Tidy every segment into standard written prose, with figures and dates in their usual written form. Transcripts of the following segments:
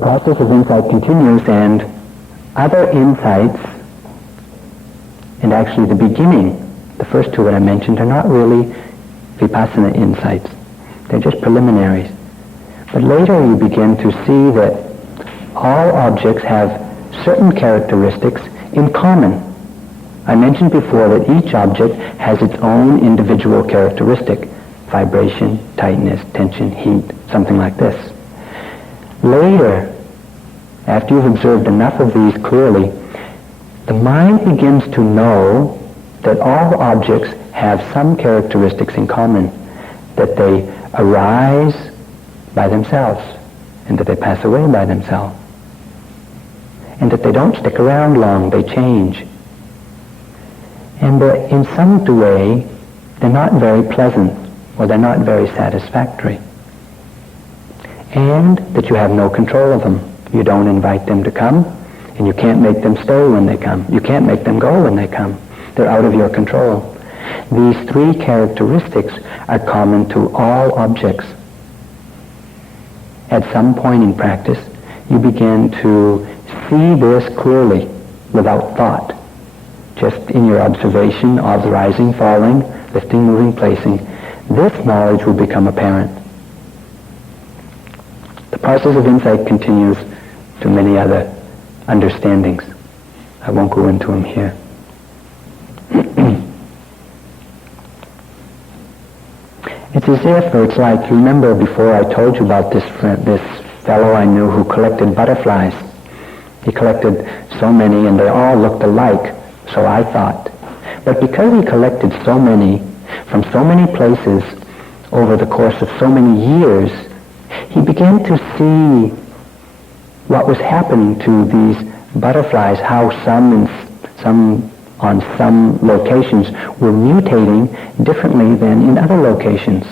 process of insight continues, and other insights, and actually the beginning, the first two that I mentioned, are not really vipassana insights. They're just preliminaries. But later you begin to see that all objects have certain characteristics in common. I mentioned before that each object has its own individual characteristic: vibration, tightness, tension, heat, something like this. Later, after you've observed enough of these clearly, the mind begins to know that all objects have some characteristics in common, that they arise by themselves, and that they pass away by themselves, and that they don't stick around long, they change. And that in some way, they're not very pleasant, or they're not very satisfactory. And that you have no control of them. You don't invite them to come, and you can't make them stay when they come. You can't make them go when they come. They're out of your control. These three characteristics are common to all objects. At some point in practice, you begin to see this clearly without thought. Just in your observation of the rising, falling, lifting, moving, placing, this knowledge will become apparent. The process of insight continues to many other understandings. I won't go into them here. It's as if, or it's like, you remember before I told you about this fellow I knew who collected butterflies. He collected so many, and they all looked alike, so I thought. But because he collected so many from so many places over the course of so many years, he began to see what was happening to these butterflies, how some on some locations were mutating differently than in other locations.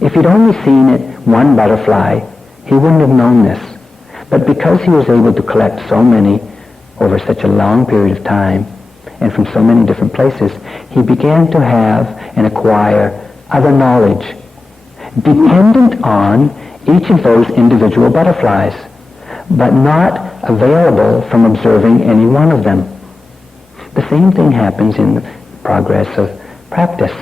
If he'd only seen it one butterfly, he wouldn't have known this. But because he was able to collect so many over such a long period of time and from so many different places, he began to have and acquire other knowledge dependent on each of those individual butterflies, but not available from observing any one of them. The same thing happens in the progress of practice.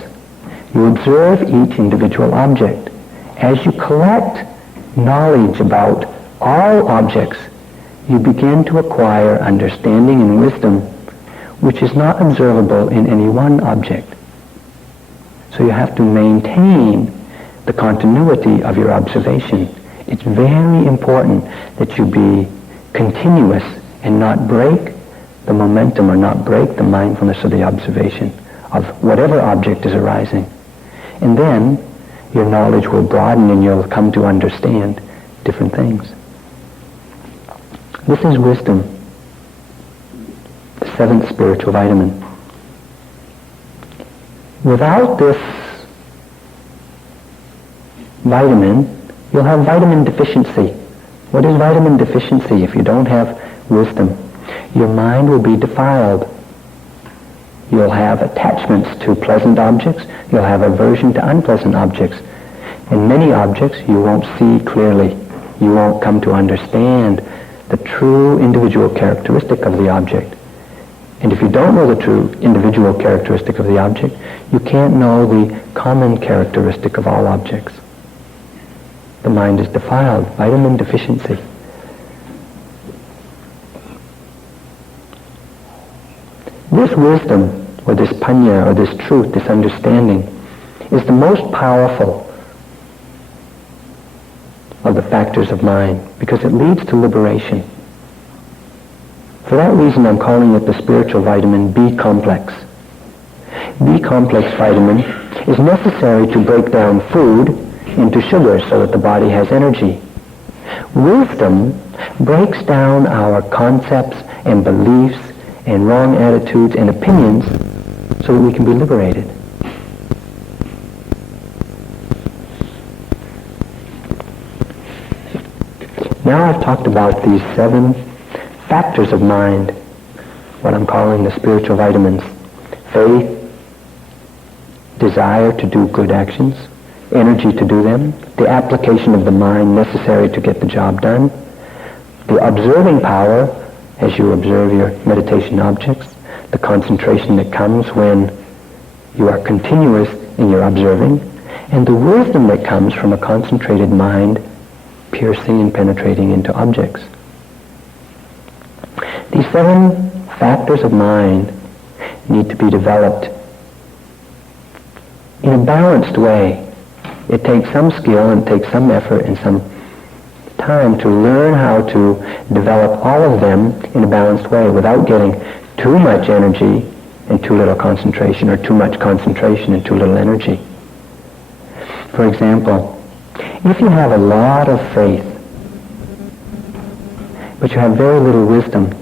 You observe each individual object. As you collect knowledge about all objects, you begin to acquire understanding and wisdom, which is not observable in any one object. So you have to maintain the continuity of your observation. It's very important that you be continuous and not break the momentum or not break the mindfulness of the observation of whatever object is arising. And then your knowledge will broaden and you'll come to understand different things. This is wisdom, the seventh spiritual vitamin. Without this vitamin, you'll have vitamin deficiency. What is vitamin deficiency? If you don't have wisdom, your mind will be defiled. You'll have attachments to pleasant objects. You'll have aversion to unpleasant objects. And many objects you won't see clearly. You won't come to understand the true individual characteristic of the object. And if you don't know the true individual characteristic of the object, you can't know the common characteristic of all objects. The mind is defiled, vitamin deficiency. This wisdom, or this panya, or this truth, this understanding, is the most powerful of the factors of mind, because it leads to liberation. For that reason, I'm calling it the spiritual vitamin B complex. B complex vitamin is necessary to break down food into sugar so that the body has energy. Wisdom breaks down our concepts and beliefs and wrong attitudes and opinions so that we can be liberated. Now I've talked about these 7 factors of mind, what I'm calling the spiritual vitamins: faith, desire to do good actions, energy to do them, the application of the mind necessary to get the job done, The observing power, as you observe your meditation objects, the concentration that comes when you are continuous in your observing, and the wisdom that comes from a concentrated mind piercing and penetrating into objects. These 7 factors of mind need to be developed in a balanced way. It takes some skill and it takes some effort and some time to learn how to develop all of them in a balanced way without getting too much energy and too little concentration, or too much concentration and too little energy. For example, if you have a lot of faith, but you have very little wisdom,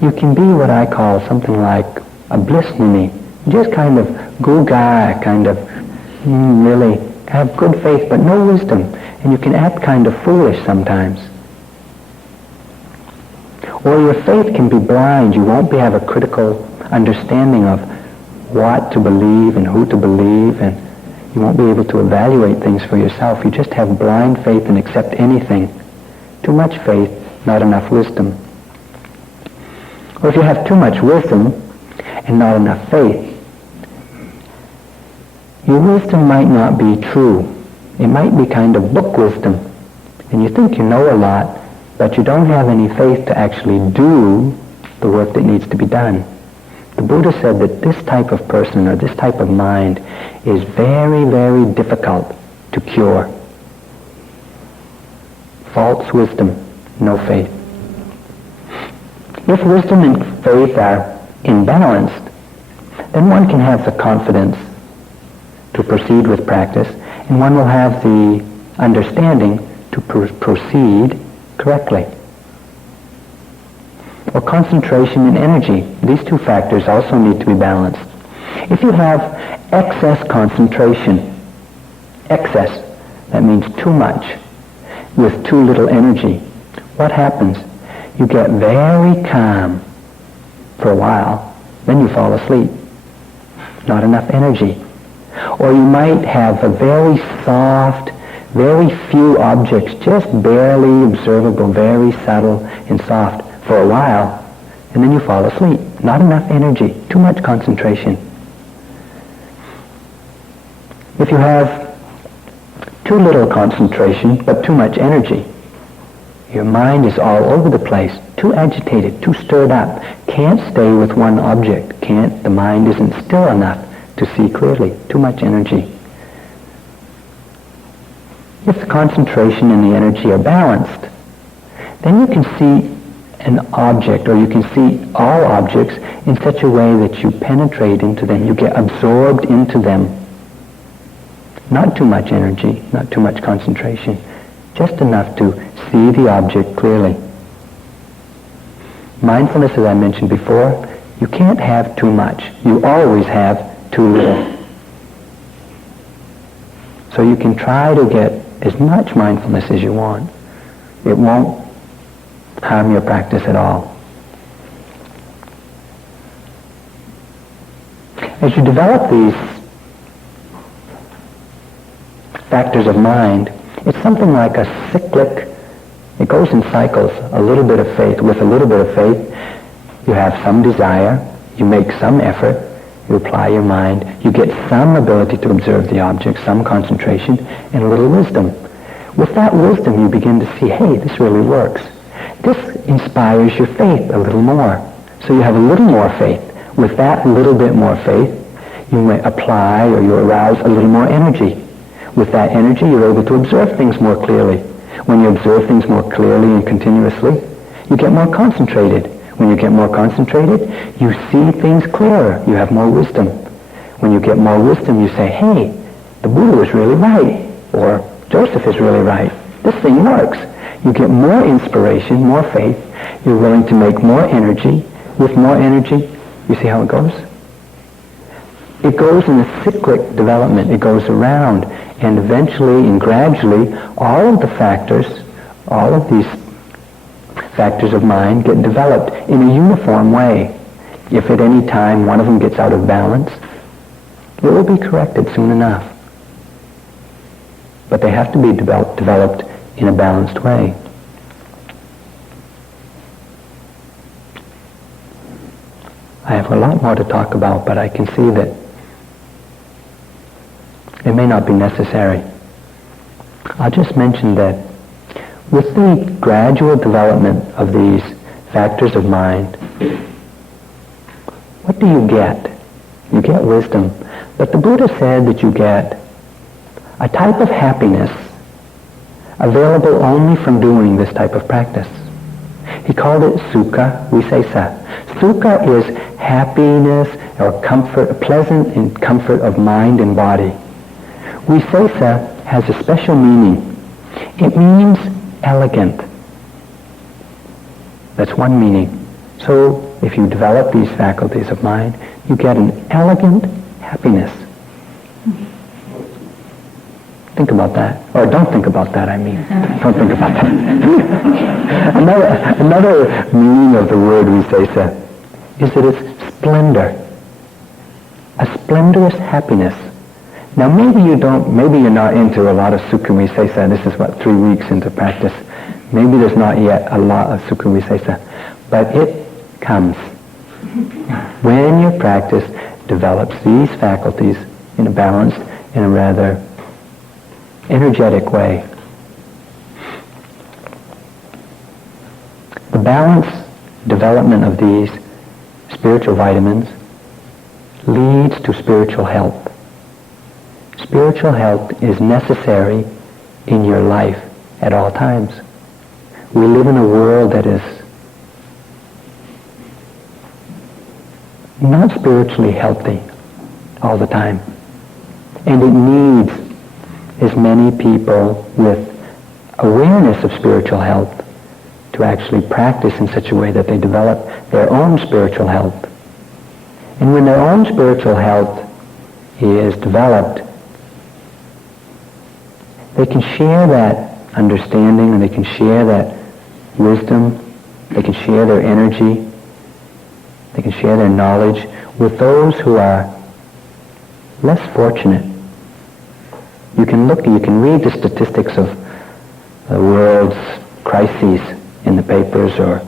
you can be what I call something like a bliss muni. Just kind of gugai, kind of really have good faith but no wisdom, and you can act kind of foolish sometimes. Or your faith can be blind. You won't have a critical understanding of what to believe and who to believe, and you won't be able to evaluate things for yourself. You just have blind faith and accept anything. Too much faith, not enough wisdom. Or if you have too much wisdom and not enough faith, your wisdom might not be true. It might be kind of book wisdom, and you think you know a lot, but you don't have any faith to actually do the work that needs to be done. The Buddha said that this type of person or this type of mind is very, very difficult to cure. False wisdom, no faith. If wisdom and faith are imbalanced, then one can have the confidence to proceed with practice, and one will have the understanding to proceed correctly. Or concentration and energy. These 2 factors also need to be balanced. If you have excess concentration, excess, that means too much, with too little energy, what happens? You get very calm for a while, then you fall asleep. Not enough energy. Or you might have a very soft, very few objects, just barely observable, very subtle and soft for a while, and then you fall asleep. Not enough energy, too much concentration. If you have too little concentration but too much energy, your mind is all over the place, too agitated, too stirred up, can't stay with one object, the mind isn't still enough to see clearly, too much energy. If the concentration and the energy are balanced, then you can see an object, or you can see all objects in such a way that you penetrate into them, you get absorbed into them. Not too much energy, not too much concentration, just enough to see the object clearly. Mindfulness, as I mentioned before, you can't have too much. You always have too little. So you can try to get as much mindfulness as you want. It won't harm your practice at all. As you develop these factors of mind, it's something like a cyclic, it goes in cycles, a little bit of faith. With a little bit of faith, you have some desire, you make some effort, you apply your mind, you get some ability to observe the object, some concentration, and a little wisdom. With that wisdom, you begin to see, hey, this really works. This inspires your faith a little more. So you have a little more faith. With that little bit more faith, you may apply or you arouse a little more energy. With that energy, you're able to observe things more clearly. When you observe things more clearly and continuously, you get more concentrated. When you get more concentrated, you see things clearer. You have more wisdom. When you get more wisdom, you say, hey, the Buddha was really right, or Joseph is really right. This thing works. You get more inspiration, more faith. You're willing to make more energy. With more energy, you see how it goes? It goes in a cyclic development. It goes around, and eventually and gradually, all of the factors, all of these factors of mind get developed in a uniform way. If at any time one of them gets out of balance, it will be corrected soon enough. But they have to be developed in a balanced way. I have a lot more to talk about, but I can see that it may not be necessary. I'll just mention that with the gradual development of these factors of mind, what do you get? You get wisdom. But the Buddha said that you get a type of happiness available only from doing this type of practice. He called it sukha visesa. Sukha is happiness or comfort, pleasant and comfort of mind and body. Visesa has a special meaning. It means elegant. That's one meaning. So if you develop these faculties of mind, you get an elegant happiness. Think about that. Or don't think about that, I mean. Don't think about that. Another meaning of the word visesa is that it's splendor. A splendorous happiness. Now maybe you're not into a lot of sukha visesa. This is 3 weeks into practice. Maybe there's not yet a lot of sukha visesa. But it comes when your practice develops these faculties in a balanced, in a rather energetic way. The balanced development of these spiritual vitamins leads to spiritual health. Spiritual health is necessary in your life at all times. We live in a world that is not spiritually healthy all the time. And it needs as many people with awareness of spiritual health to actually practice in such a way that they develop their own spiritual health. And when their own spiritual health is developed, they can share that understanding and they can share that wisdom, they can share their energy, they can share their knowledge with those who are less fortunate. You can read the statistics of the world's crises in the papers, they're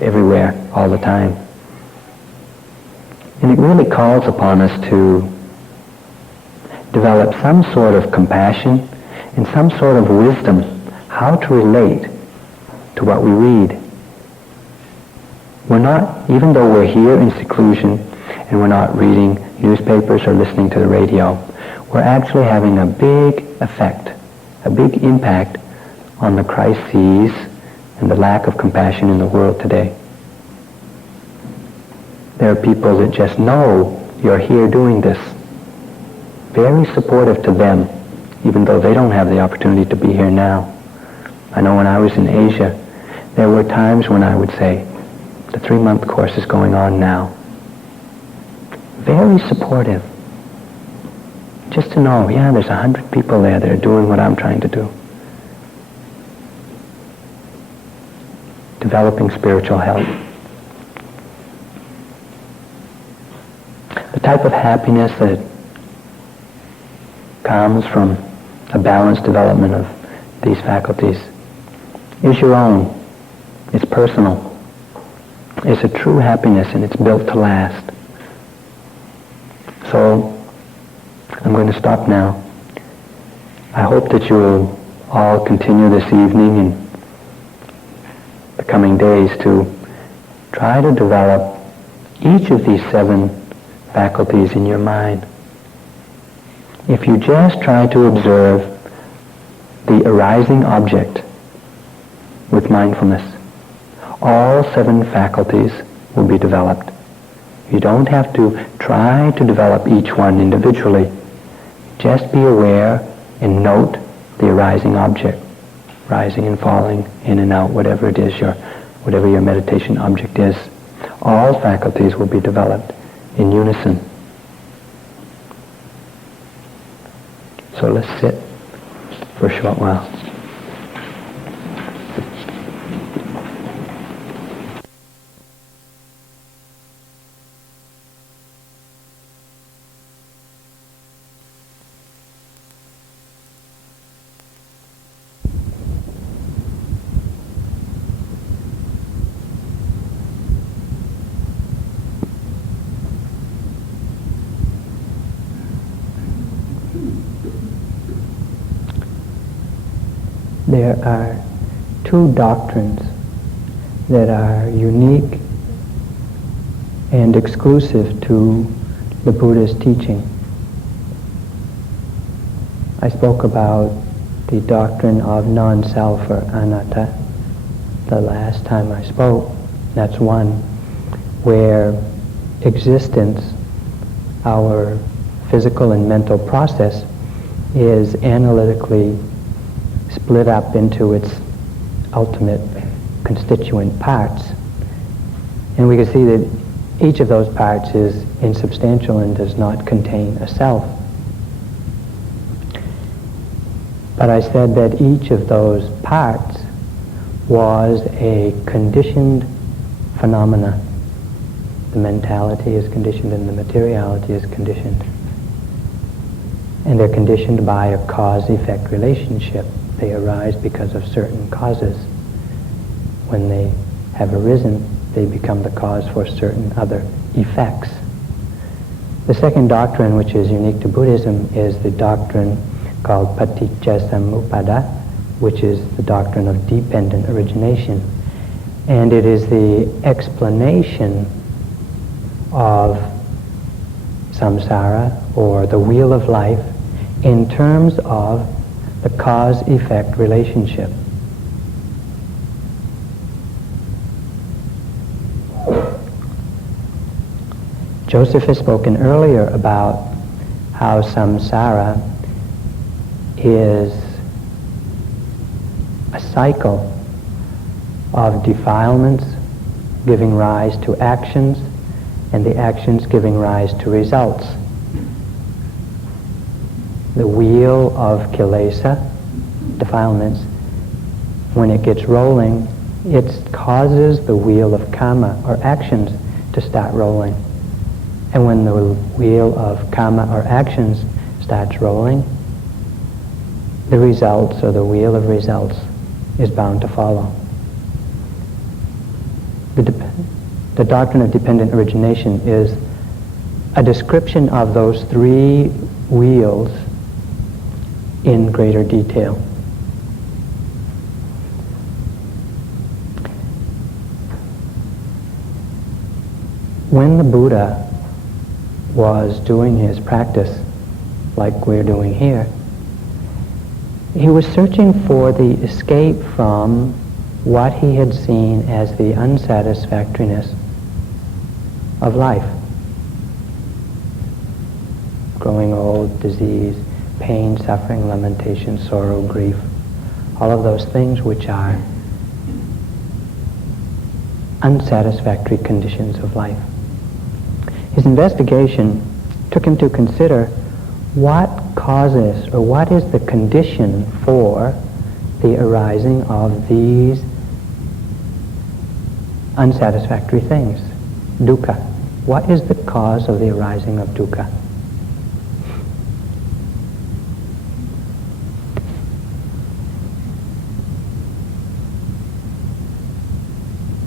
everywhere all the time. And it really calls upon us to develop some sort of compassion and some sort of wisdom how to relate to what we read. We're not, even though we're here in seclusion and we're not reading newspapers or listening to the radio, we're actually having a big effect, a big impact on the crises and the lack of compassion in the world today. There are people that just know you're here doing this. Very supportive to them, even though they don't have the opportunity to be here now. I know when I was in Asia, there were times when I would say, the 3-month course is going on now. Very supportive. Just to know, there's 100 people there that are doing what I'm trying to do. Developing spiritual health. The type of happiness that comes from a balanced development of these faculties is your own. It's personal. It's a true happiness and it's built to last. So, I'm going to stop now. I hope that you will all continue this evening and the coming days to try to develop each of these 7 faculties in your mind. If you just try to observe the arising object with mindfulness, all 7 faculties will be developed. You don't have to try to develop each one individually. Just be aware and note the arising object, rising and falling, in and out, whatever it is, whatever your meditation object is. All faculties will be developed in unison. So let's sit for a short while. there are two doctrines that are unique and exclusive to the Buddha's teaching. I spoke about the doctrine of non-self or anatta the last time I spoke. That's one where existence, our physical and mental process, is analytically split up into its ultimate constituent parts. And we can see that each of those parts is insubstantial and does not contain a self. But I said that each of those parts was a conditioned phenomena. The mentality is conditioned and the materiality is conditioned. And they're conditioned by a cause-effect relationship. They arise because of certain causes. When they have arisen, they become the cause for certain other effects. The second doctrine, which is unique to Buddhism, is the doctrine called Paticcasamuppada, which is the doctrine of dependent origination. And it is the explanation of samsara, or the wheel of life, in terms of the cause-effect relationship. Joseph has spoken earlier about how samsara is a cycle of defilements giving rise to actions, and the actions giving rise to results. The wheel of kilesa, defilements, when it gets rolling, it causes the wheel of karma, or actions, to start rolling. And when the wheel of karma, or actions, starts rolling, the results, or the wheel of results, is bound to follow. The doctrine of dependent origination is a description of those three wheels in greater detail. When the Buddha was doing his practice, like we're doing here, he was searching for the escape from what he had seen as the unsatisfactoriness of life. Growing old, disease, pain, suffering, lamentation, sorrow, grief, all of those things which are unsatisfactory conditions of life. His investigation took him to consider what causes, or what is the condition for the arising of these unsatisfactory things, dukkha. What is the cause of the arising of dukkha?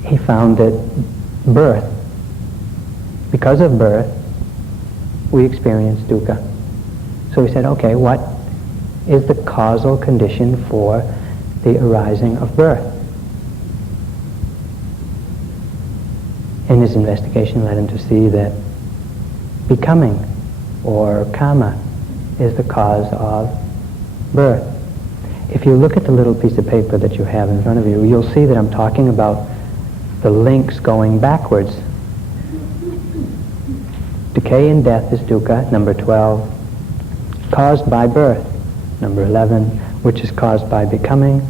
He found that birth, because of birth, we experience dukkha. So he said, okay, what is the causal condition for the arising of birth? And his investigation led him to see that becoming, or karma, is the cause of birth. If you look at the little piece of paper that you have in front of you, you'll see that I'm talking about the links going backwards. Decay and death is dukkha, number 12. Caused by birth, number 11, which is caused by becoming,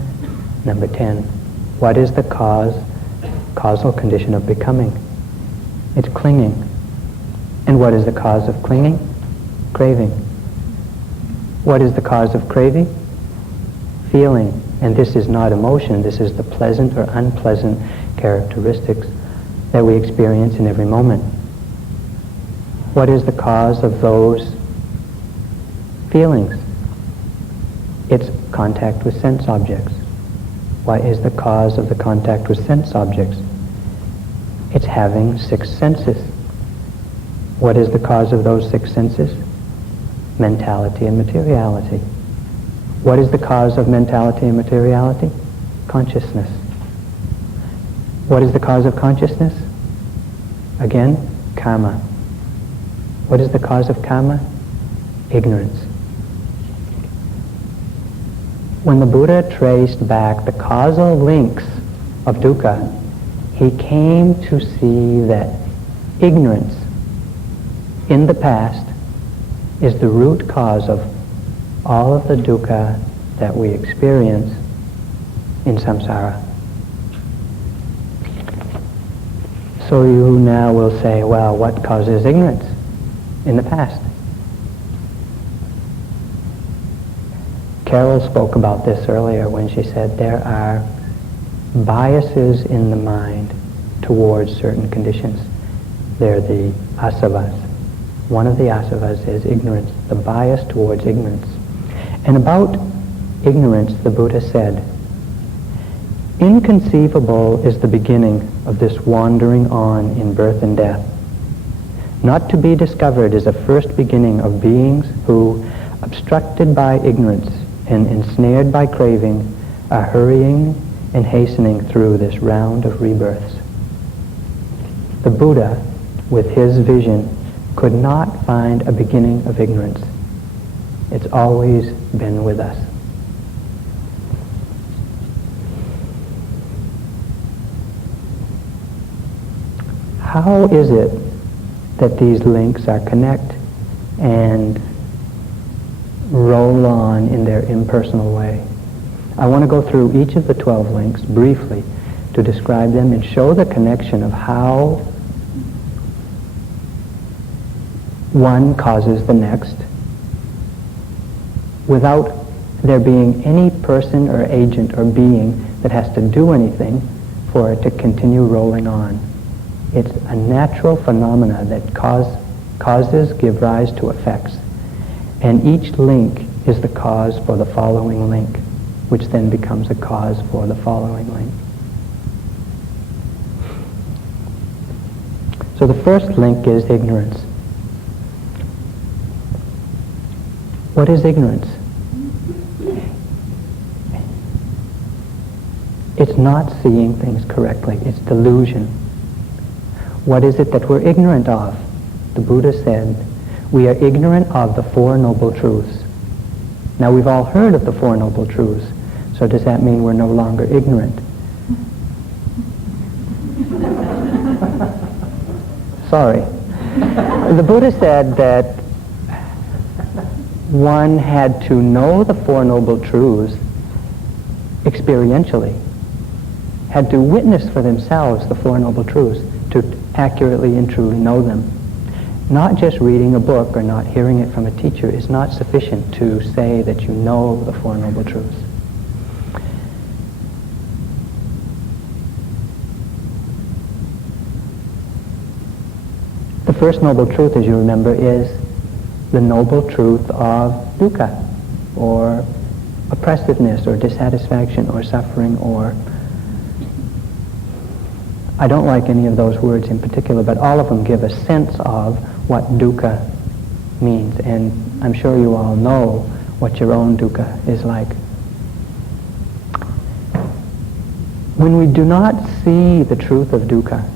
number 10. What is the causal condition of becoming? It's clinging. And what is the cause of clinging? Craving. What is the cause of craving? Feeling. And this is not emotion, this is the pleasant or unpleasant characteristics that we experience in every moment. What is the cause of those feelings? It's contact with sense objects. What is the cause of the contact with sense objects? It's having 6 senses. What is the cause of those 6 senses? Mentality and materiality. What is the cause of mentality and materiality? Consciousness. What is the cause of consciousness? Again, karma. What is the cause of karma? Ignorance. When the Buddha traced back the causal links of dukkha, he came to see that ignorance in the past is the root cause of all of the dukkha that we experience in samsara. So you now will say, well, what causes ignorance in the past? Carol spoke about this earlier when she said there are biases in the mind towards certain conditions. They're the asavas. One of the asavas is ignorance, the bias towards ignorance. And about ignorance, the Buddha said, inconceivable is the beginning of this wandering on in birth and death. Not to be discovered is a first beginning of beings who, obstructed by ignorance and ensnared by craving, are hurrying and hastening through this round of rebirths. The Buddha, with his vision, could not find a beginning of ignorance. It's always been with us. How is it that these links are connect and roll on in their impersonal way? I want to go through each of the 12 links briefly to describe them and show the connection of how one causes the next without there being any person or agent or being that has to do anything for it to continue rolling on. It's a natural phenomena that causes give rise to effects. And each link is the cause for the following link, which then becomes a cause for the following link. So the first link is ignorance. What is ignorance? It's not seeing things correctly. It's delusion. What is it that we're ignorant of? The Buddha said, we are ignorant of the Four Noble Truths. Now we've all heard of the Four Noble Truths, so does that mean we're no longer ignorant? Sorry. The Buddha said that one had to know the Four Noble Truths experientially, had to witness for themselves the Four Noble Truths to accurately and truly know them. Not just reading a book or not hearing it from a teacher is not sufficient to say that you know the Four Noble Truths. The first noble truth, as you remember, is the noble truth of dukkha, or oppressiveness, or dissatisfaction, or suffering, or... I don't like any of those words in particular, but all of them give a sense of what dukkha means, and I'm sure you all know what your own dukkha is like. When we do not see the truth of dukkha,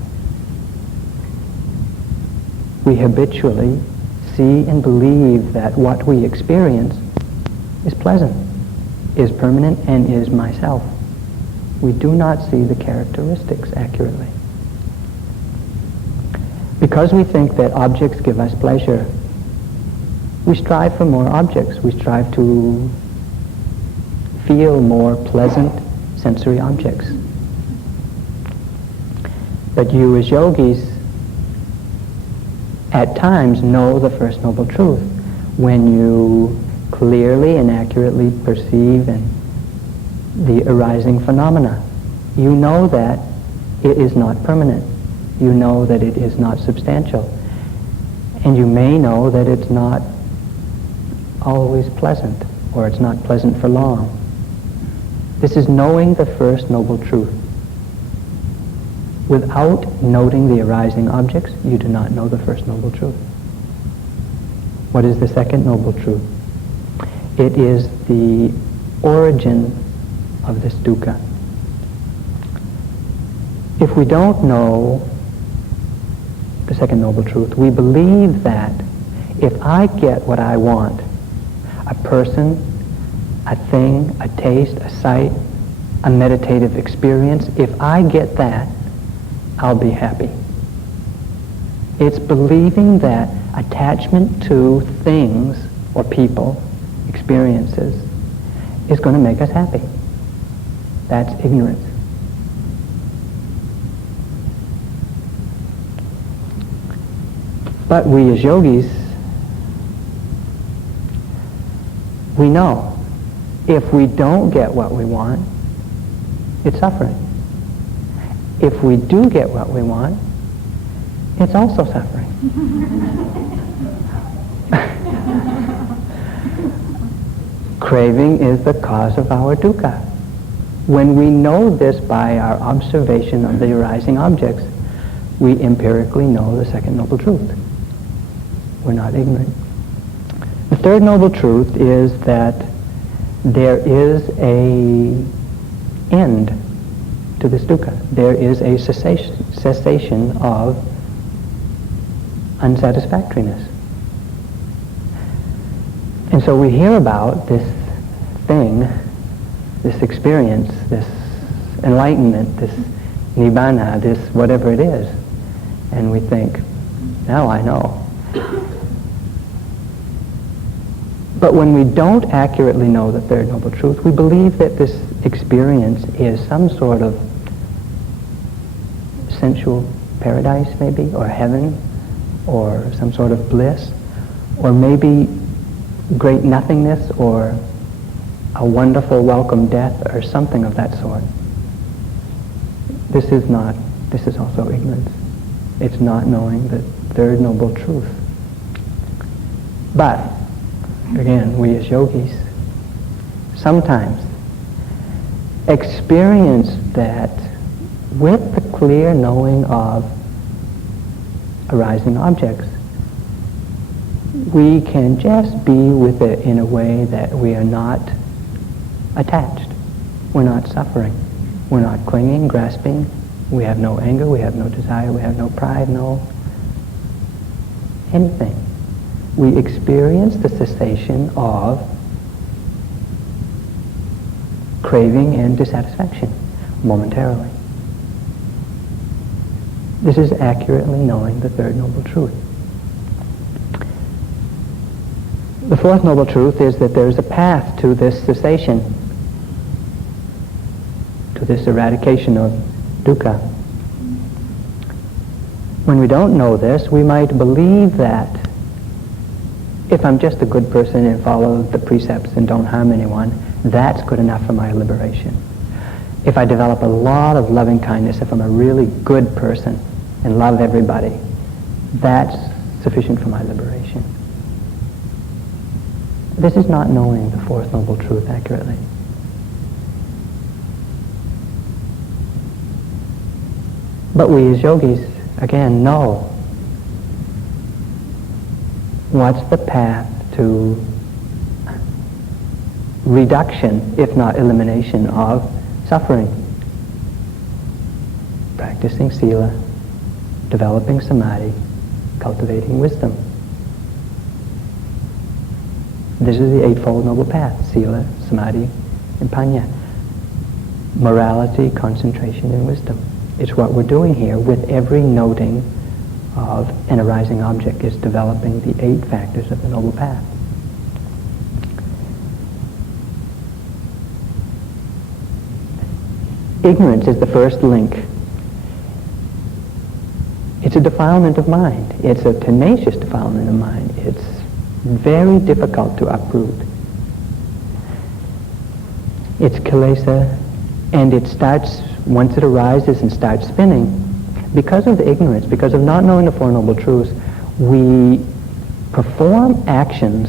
we habitually see and believe that what we experience is pleasant, is permanent, and is myself. We do not see the characteristics accurately. Because we think that objects give us pleasure, we strive for more objects. We strive to feel more pleasant sensory objects. But you as yogis at times know the First Noble Truth when you clearly and accurately perceive the arising phenomena. You know that it is not permanent. You know that it is not substantial. And you may know that it's not always pleasant, or it's not pleasant for long. This is knowing the First Noble Truth. Without noting the arising objects, you do not know the First Noble Truth. What is the Second Noble Truth? It is the origin of this dukkha. If we don't know the Second Noble Truth, we believe that if I get what I want, a person, a thing, a taste, a sight, a meditative experience, if I get that, I'll be happy. It's believing that attachment to things or people, experiences, is going to make us happy. That's ignorance. But we as yogis, we know if we don't get what we want, it's suffering. If we do get what we want, it's also suffering. Craving is the cause of our dukkha. When we know this by our observation of the arising objects, we empirically know the Second Noble Truth. We're not ignorant. The Third Noble Truth is that there is a end to this dukkha. There is a cessation of unsatisfactoriness. And so we hear about this thing, this experience, this enlightenment, this nibbana, this whatever it is, and we think, now I know. But when we don't accurately know the Third Noble Truth, we believe that this experience is some sort of sensual paradise, maybe, or heaven, or some sort of bliss, or maybe great nothingness, or a wonderful welcome death, or something of that sort. This is also ignorance. It's not knowing the Third Noble Truth. But again, we as yogis sometimes experience that with the clear knowing of arising objects. We can just be with it in a way that we are not attached. We're not suffering. We're not clinging, grasping. We have no anger, we have no desire, we have no pride, no anything. We experience the cessation of craving and dissatisfaction momentarily. This is accurately knowing the Third Noble Truth. The Fourth Noble Truth is that there is a path to this cessation, to this eradication of dukkha. When we don't know this, we might believe that if I'm just a good person and follow the precepts and don't harm anyone, that's good enough for my liberation. If I develop a lot of loving kindness, if I'm a really good person and love everybody, that's sufficient for my liberation. This is not knowing the Fourth Noble Truth accurately. But we as yogis, again, know what's the path to reduction, if not elimination, of suffering. Practicing sila, developing samadhi, cultivating wisdom. This is the Eightfold Noble Path: sila, samadhi, and panya. Morality, concentration, and wisdom. It's what we're doing here with every noting of an arising object, is developing the 8 factors of the Noble Path. Ignorance is the first link. It's a defilement of mind. It's a tenacious defilement of mind. It's very difficult to uproot. It's kilesa, and it starts, once it arises and starts spinning, because of the ignorance, because of not knowing the Four Noble Truths, we perform actions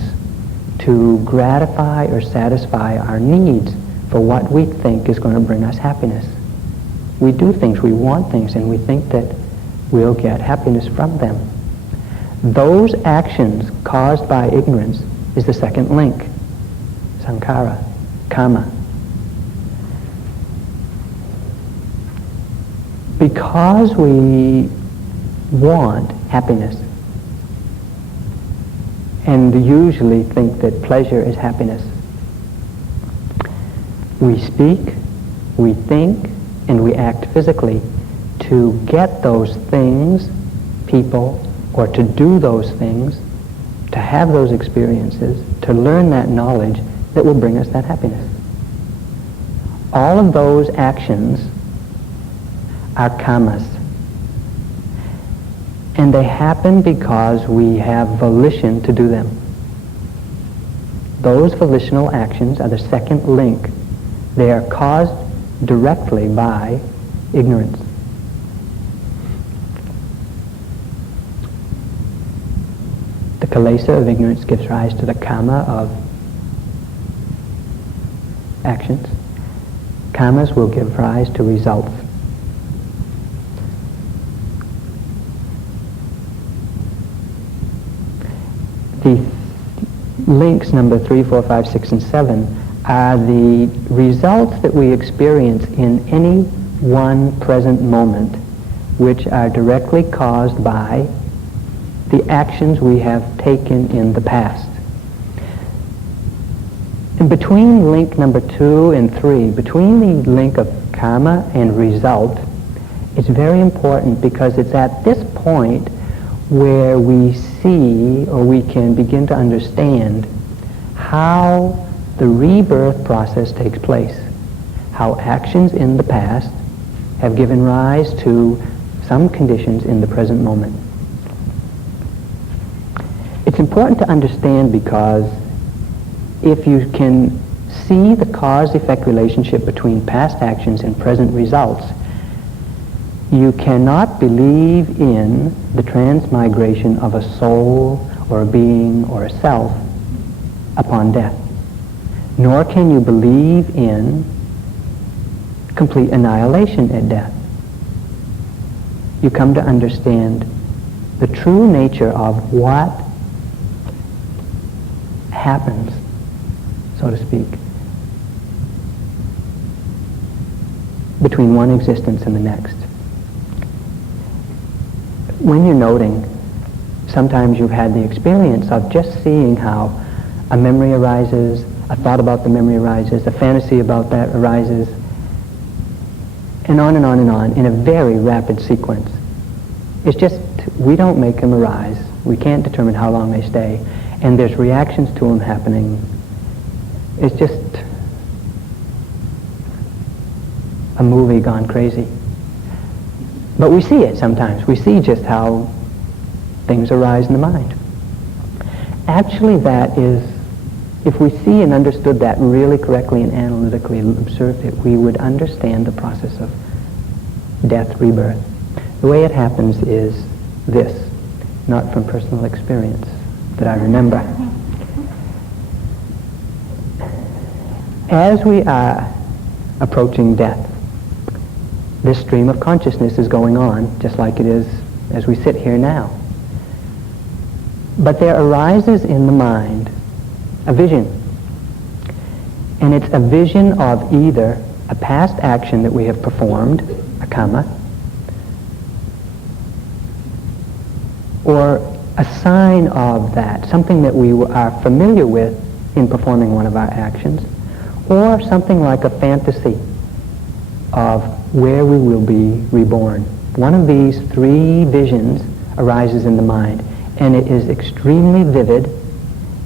to gratify or satisfy our needs for what we think is going to bring us happiness. We do things, we want things, and we think that we'll get happiness from them. Those actions caused by ignorance is the second link, sankhara, karma. Because we want happiness, and usually think that pleasure is happiness, we speak, we think, and we act physically to get those things, people, or to do those things, to have those experiences, to learn that knowledge that will bring us that happiness. All of those actions are karmas. And they happen because we have volition to do them. Those volitional actions are the second link. They are caused directly by ignorance. The kilesa of ignorance gives rise to the karma of actions. Karmas will give rise to results. The links number 3, 4, 5, 6, and 7 are the results that we experience in any one present moment, which are directly caused by the actions we have taken in the past. And between link number 2 and 3, between the link of karma and result, it's very important because it's at this point where we see, or we can begin to understand, how the rebirth process takes place, how actions in the past have given rise to some conditions in the present moment. It's important to understand because if you can see the cause-effect relationship between past actions and present results, you cannot believe in the transmigration of a soul or a being or a self upon death. Nor can you believe in complete annihilation at death. You come to understand the true nature of what happens, so to speak, between one existence and the next. When you're noting, sometimes you've had the experience of just seeing how a memory arises, a thought about the memory arises, a fantasy about that arises, and on and on and on in a very rapid sequence. It's just, we don't make them arise. We can't determine how long they stay. And there's reactions to them happening. It's just a movie gone crazy. But we see it sometimes. We see just how things arise in the mind. Actually, that is, if we see and understood that really correctly and analytically observed it, we would understand the process of death, rebirth. The way it happens is this, not from personal experience that I remember. As we are approaching death, this stream of consciousness is going on, just like it is as we sit here now. But there arises in the mind a vision. And it's a vision of either a past action that we have performed, a karma, or a sign of that, something that we are familiar with in performing one of our actions, or something like a fantasy of where we will be reborn. One of these three visions arises in the mind, and it is extremely vivid,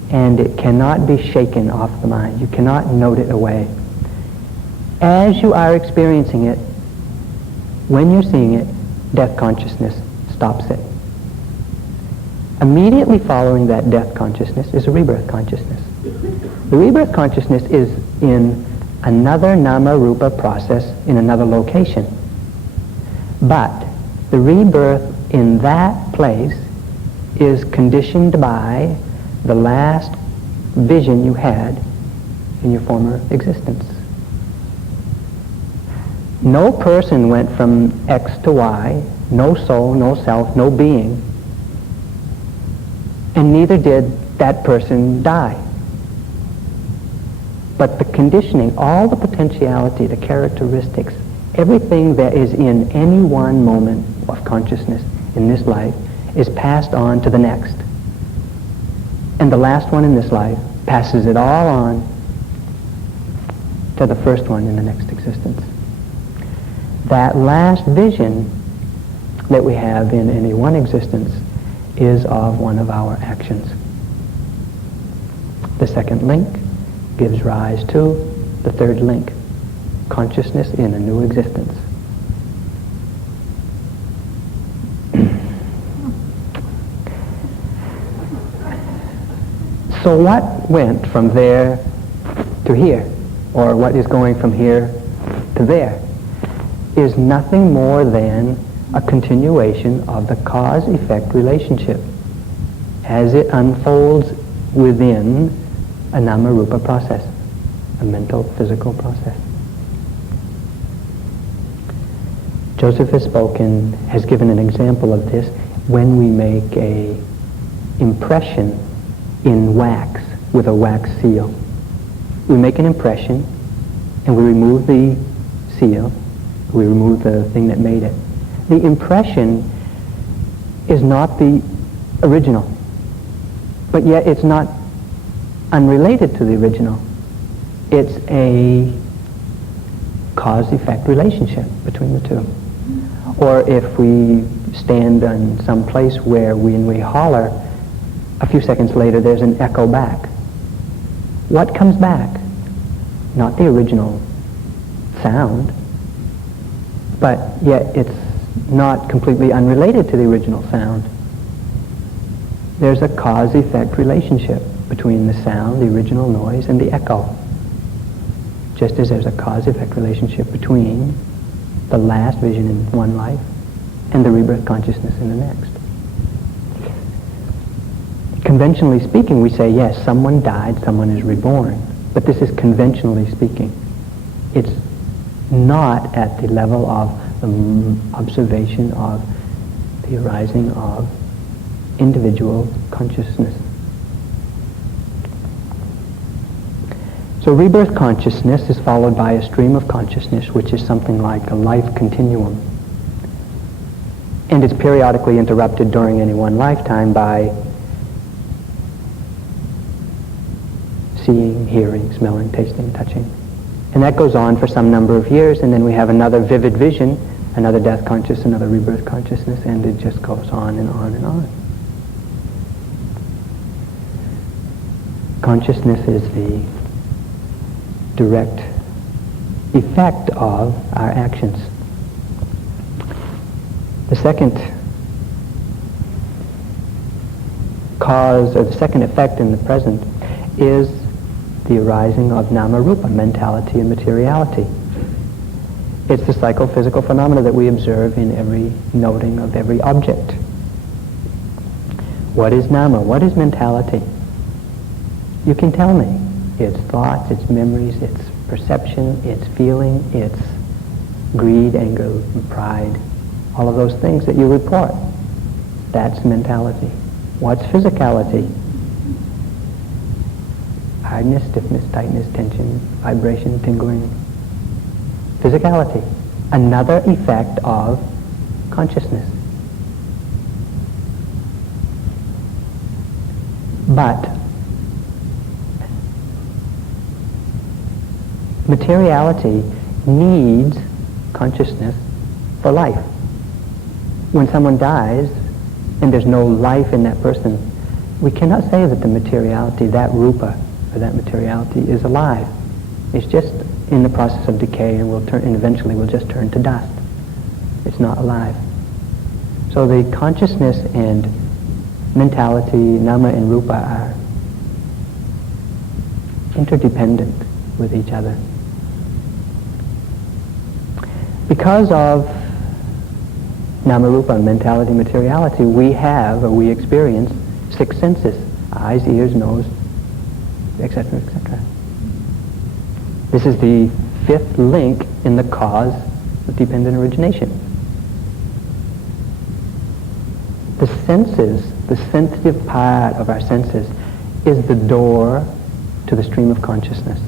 and it cannot be shaken off the mind. You cannot note it away. As you are experiencing it, when you're seeing it, death consciousness stops it. Immediately following that death consciousness is a rebirth consciousness. The rebirth consciousness is in another nama-rupa process in another location. But the rebirth in that place is conditioned by the last vision you had in your former existence. No person went from X to Y, no soul, no self, no being, and neither did that person die. But the conditioning, all the potentiality, the characteristics, everything that is in any one moment of consciousness in this life is passed on to the next. And the last one in this life passes it all on to the first one in the next existence. That last vision that we have in any one existence is of one of our actions. The second link gives rise to the third link, consciousness in a new existence. So what went from there to here, or what is going from here to there, is nothing more than a continuation of the cause-effect relationship as it unfolds within a nama-rupa process, a mental, physical process. Joseph has given an example of this when we make a impression in wax with a wax seal. We make an impression and we remove the seal, we remove the thing that made it. The impression is not the original, but yet it's not unrelated to the original. It's a cause-effect relationship between the two. Or if we stand in some place where when we holler, a few seconds later there's an echo back. What comes back? Not the original sound, but yet it's not completely unrelated to the original sound. There's a cause-effect relationship between the sound, the original noise, and the echo. Just as there's a cause-effect relationship between the last vision in one life and the rebirth consciousness in the next. Conventionally speaking, we say, yes, someone died, someone is reborn. But this is conventionally speaking. It's not at the level of the observation of the arising of individual consciousness. So rebirth consciousness is followed by a stream of consciousness, which is something like a life continuum. And it's periodically interrupted during any one lifetime by seeing, hearing, smelling, tasting, touching. And that goes on for some number of years, and then we have another vivid vision, another death consciousness, another rebirth consciousness, and it just goes on and on and on. Consciousness is the direct effect of our actions. The second cause, or the second effect in the present, is the arising of nama-rupa, mentality and materiality. It's the psychophysical phenomena that we observe in every noting of every object. What is nama? What is mentality? You can tell me. It's thoughts, it's memories, it's perception, it's feeling, it's greed, anger, pride, all of those things that you report. That's mentality. What's physicality? Hardness, stiffness, tightness, tension, vibration, tingling. Physicality. Another effect of consciousness. But materiality needs consciousness for life. When someone dies and there's no life in that person, we cannot say that the materiality, that rupa, or that materiality is alive. It's just in the process of decay and eventually will just turn to dust. It's not alive. So the consciousness and mentality, nama and rupa, are interdependent with each other. Because of nama-rupa, mentality, materiality, we have, or we experience, 6 senses: eyes, ears, nose, etc., etc. This is the 5th link in the cause of dependent origination. The senses, the sensitive part of our senses, is the door to the stream of consciousness.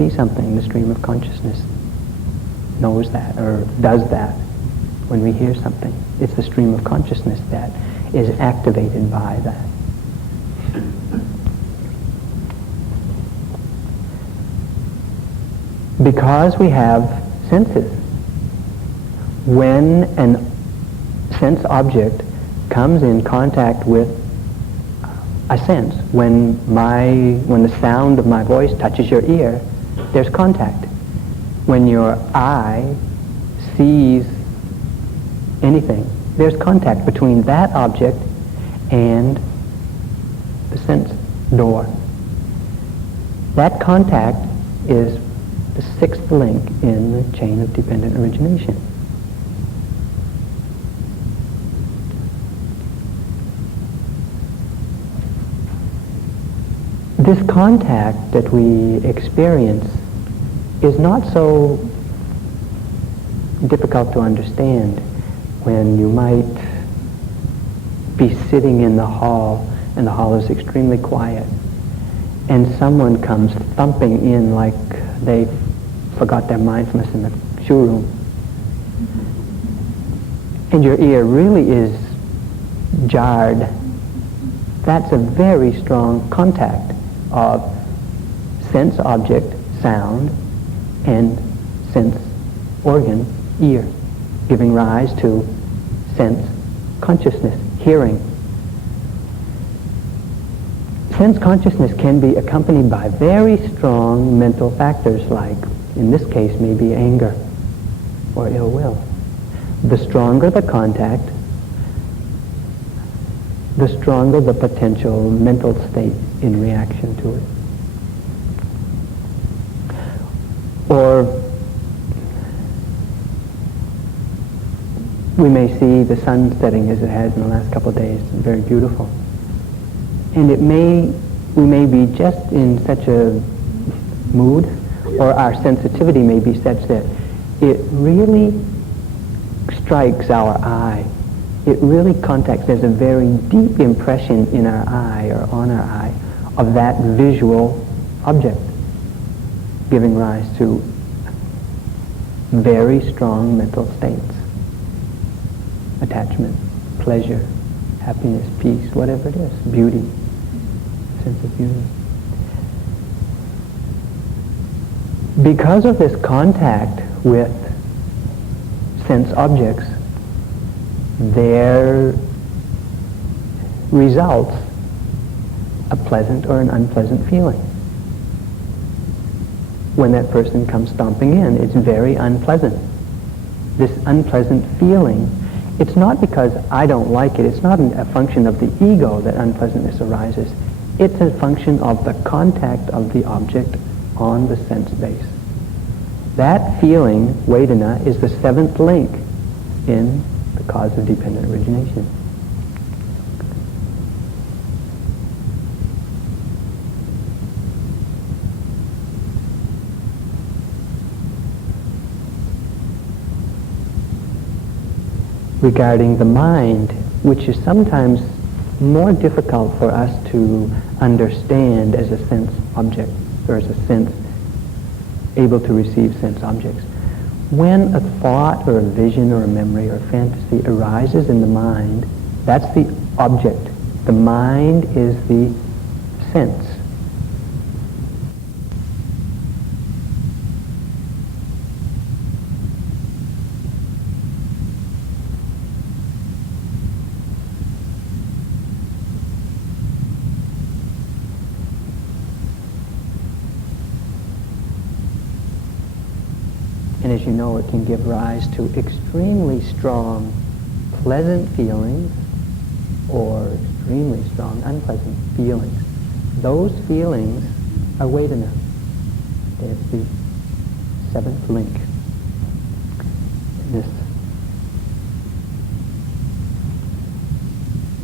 see something, the stream of consciousness knows that, or does that. When we hear something, it's the stream of consciousness that is activated by that. Because we have senses, when an sense object comes in contact with a sense, when the sound of my voice touches your ear, there's contact. When your eye sees anything, there's contact between that object and the sense door. That contact is the sixth link in the chain of dependent origination. This contact that we experience is not so difficult to understand when you might be sitting in the hall and the hall is extremely quiet and someone comes thumping in like they forgot their mindfulness in the shoe room. And your ear really is jarred. That's a very strong contact of sense object, sound, and sense organ, ear, giving rise to sense consciousness, hearing. Sense consciousness can be accompanied by very strong mental factors like, in this case, maybe anger or ill will. The stronger the contact, the stronger the potential mental state in reaction to it. Or we may see the sun setting as it has in the last couple of days, very beautiful. And we may be just in such a mood, or our sensitivity may be such that it really strikes our eye. It really contacts, there's a very deep impression in our eye or on our eye of that visual object, giving rise to very strong mental states. Attachment, pleasure, happiness, peace, whatever it is, beauty, sense of beauty. Because of this contact with sense objects, there results a pleasant or an unpleasant feeling. When that person comes stomping in, it's very unpleasant. This unpleasant feeling, it's not because I don't like it, it's not a function of the ego that unpleasantness arises. It's a function of the contact of the object on the sense base. That feeling, Vedana, is the seventh link in the cause of dependent origination. Regarding the mind, which is sometimes more difficult for us to understand as a sense object, or as a sense able to receive sense objects. When a thought or a vision or a memory or a fantasy arises in the mind, that's the object. The mind is the sense. And as you know, it can give rise to extremely strong, pleasant feelings or extremely strong, unpleasant feelings. Those feelings are Vedana. They're the seventh link in this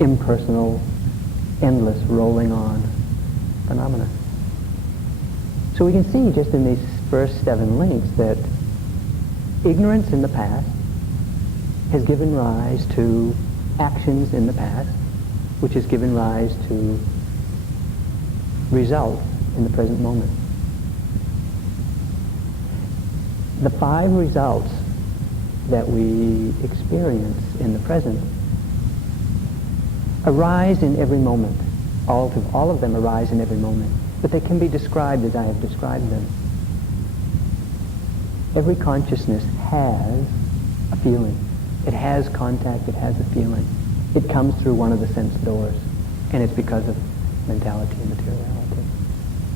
impersonal, endless, rolling on phenomena. So we can see just in these first 7 links that ignorance in the past has given rise to actions in the past, which has given rise to result in the present moment. The 5 results that we experience in the present arise in every moment. All of them arise in every moment, but they can be described as I have described them. Every consciousness has a feeling. It has contact, it has a feeling. It comes through one of the sense doors, and it's because of mentality and materiality.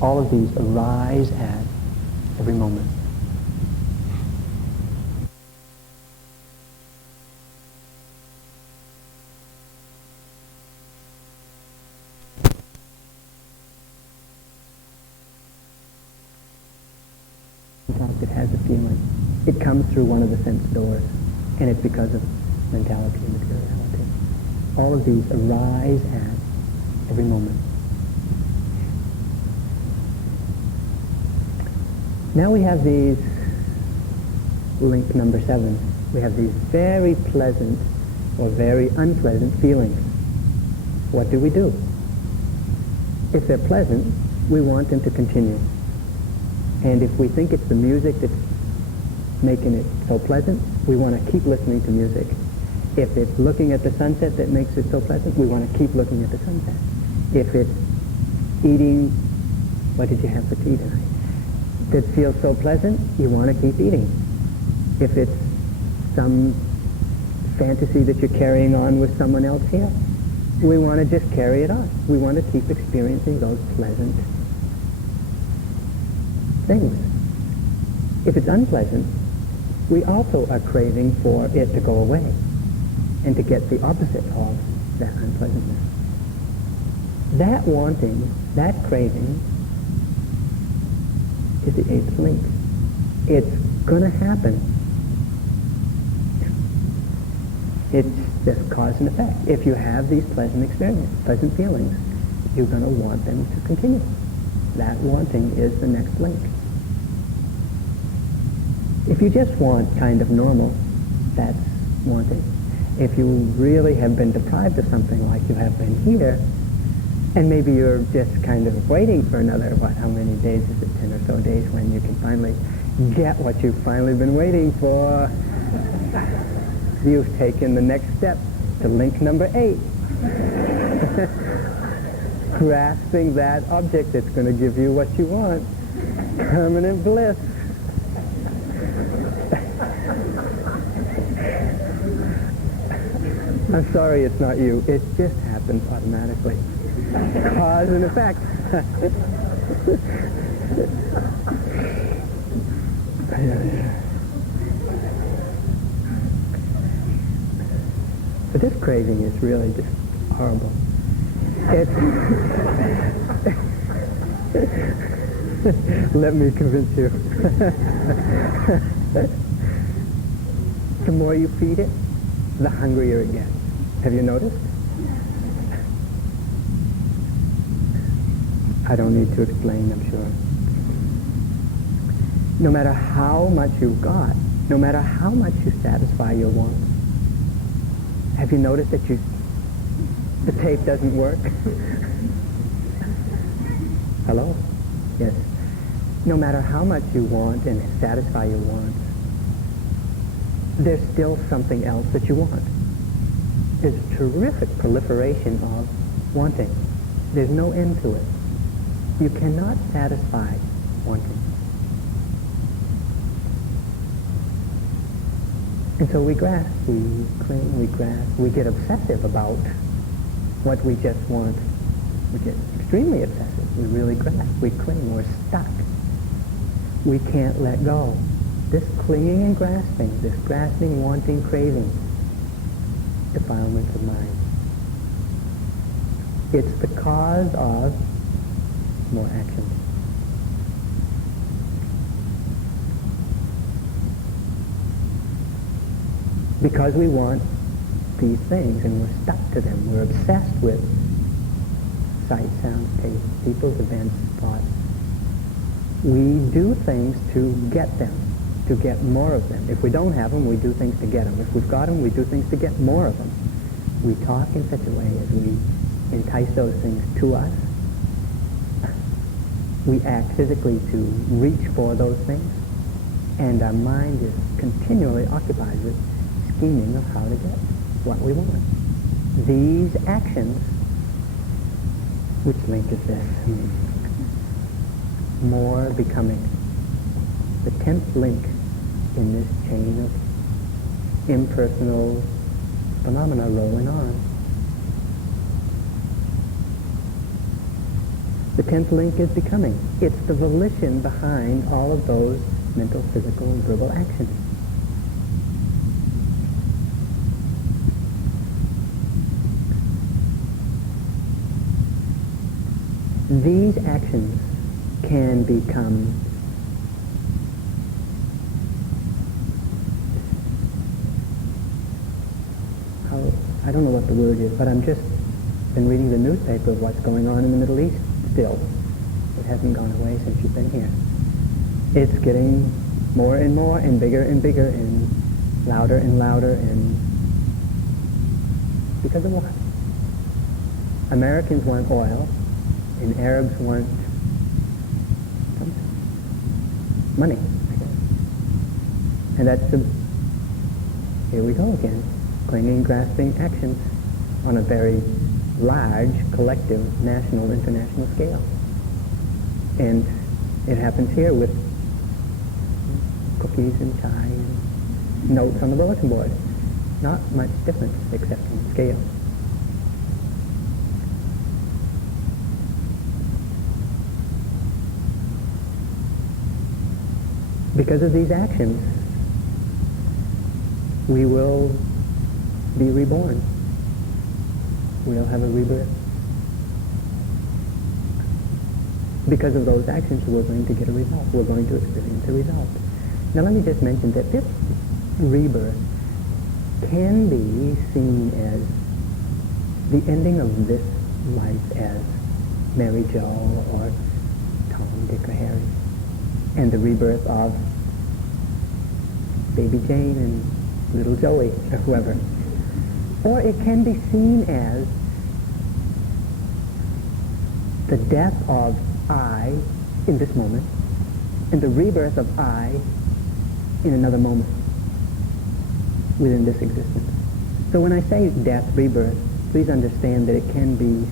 All of these arise at every moment. It has a feeling. It comes through one of the sense doors, and it's because of mentality and materiality. All of these arise at every moment. Now we have these, link number 7, we have these very pleasant or very unpleasant feelings. What do? If they're pleasant, we want them to continue. And if we think it's the music that's making it so pleasant, we want to keep listening to music. If it's looking at the sunset that makes it so pleasant, we want to keep looking at the sunset. If it's eating, what did you have for tea tonight? That feels so pleasant, you want to keep eating. If it's some fantasy that you're carrying on with someone else here, we want to just carry it on. We want to keep experiencing those pleasant things. If it's unpleasant, we also are craving for it to go away and to get the opposite of that unpleasantness. That wanting, that craving, is the 8th link. It's going to happen. It's just cause and effect. If you have these pleasant experiences, pleasant feelings, you're going to want them to continue. That wanting is the next link. If you just want kind of normal, that's wanting. If you really have been deprived of something like you have been here, and maybe you're just kind of waiting for another, how many days is it, 10 or so days, when you can finally get what you've finally been waiting for. You've taken the next step to link number 8. Grasping that object that's going to give you what you want. Permanent bliss. I'm sorry it's not you. It just happens automatically. Cause and effect. But this craving is really just horrible. Let me convince you. The more you feed it, the hungrier it gets. Have you noticed? I don't need to explain, I'm sure. No matter how much you've got, no matter how much you satisfy your wants, have you noticed that the tape doesn't work? Hello? Yes. No matter how much you want and satisfy your wants, there's still something else that you want. There's a terrific proliferation of wanting. There's no end to it. You cannot satisfy wanting. And so we grasp, we cling, we grasp, we get obsessive about what we just want. We get extremely obsessive. We really grasp, we cling, we're stuck. We can't let go. This clinging and grasping, this grasping, wanting, craving, defilement of mind. It's the cause of more action. Because we want these things and we're stuck to them. We're obsessed with sight, sound, taste, people's events, thoughts. We do things to get them, to get more of them. If we don't have them, we do things to get them. If we've got them, we do things to get more of them. We talk in such a way as we entice those things to us. We act physically to reach for those things. And our mind is continually occupied with scheming of how to get what we want. These actions, which link is this? More becoming. The 10th link in this chain of impersonal phenomena rolling on. The 10th link is becoming. It's the volition behind all of those mental, physical, and verbal actions. These actions can become I don't know what the word is, but I'm just been reading the newspaper of what's going on in the Middle East still. It hasn't gone away since you've been here. It's getting more and bigger and louder and because of what? Americans want oil and Arabs want money, I guess. And that's here we go again. Clinging, grasping actions on a very large, collective, national, international scale. And it happens here with cookies and chai and notes on the bulletin board. Not much difference except in scale. Because of these actions, we will be reborn. We'll have a rebirth. Because of those actions, we're going to get a result. We're going to experience a result. Now let me just mention that this rebirth can be seen as the ending of this life as Mary Jo or Tom, Dick, or Harry, and the rebirth of Baby Jane and little Joey or whoever. Or it can be seen as the death of I in this moment and the rebirth of I in another moment within this existence. So when I say death, rebirth, please understand that it can be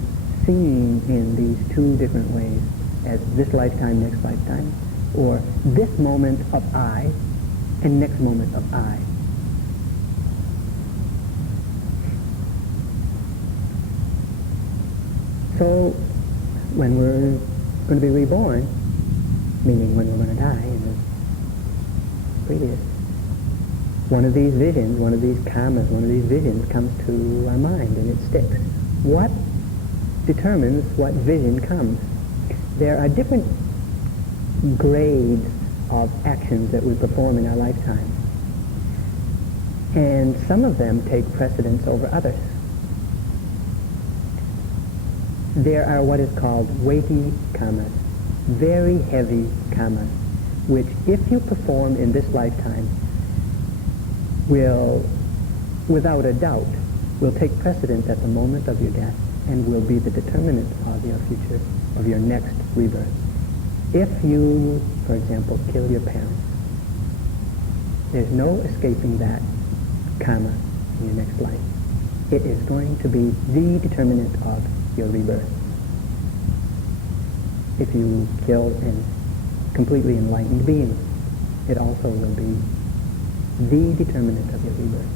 seen in these two different ways, as this lifetime, next lifetime, or this moment of I and next moment of I. So when we're going to be reborn, meaning when we're going to die in the previous, one of these visions, one of these karmas, one of these visions comes to our mind and it sticks. What determines what vision comes? There are different grades of actions that we perform in our lifetime, and some of them take precedence over others. There are what is called weighty karmas, very heavy karmas, which if you perform in this lifetime will, without a doubt, will take precedence at the moment of your death and will be the determinant of your future, of your next rebirth. If you, for example, kill your parents, there's no escaping that karma in your next life. It is going to be the determinant of your rebirth. If you kill a completely enlightened being, it also will be the determinant of your rebirth.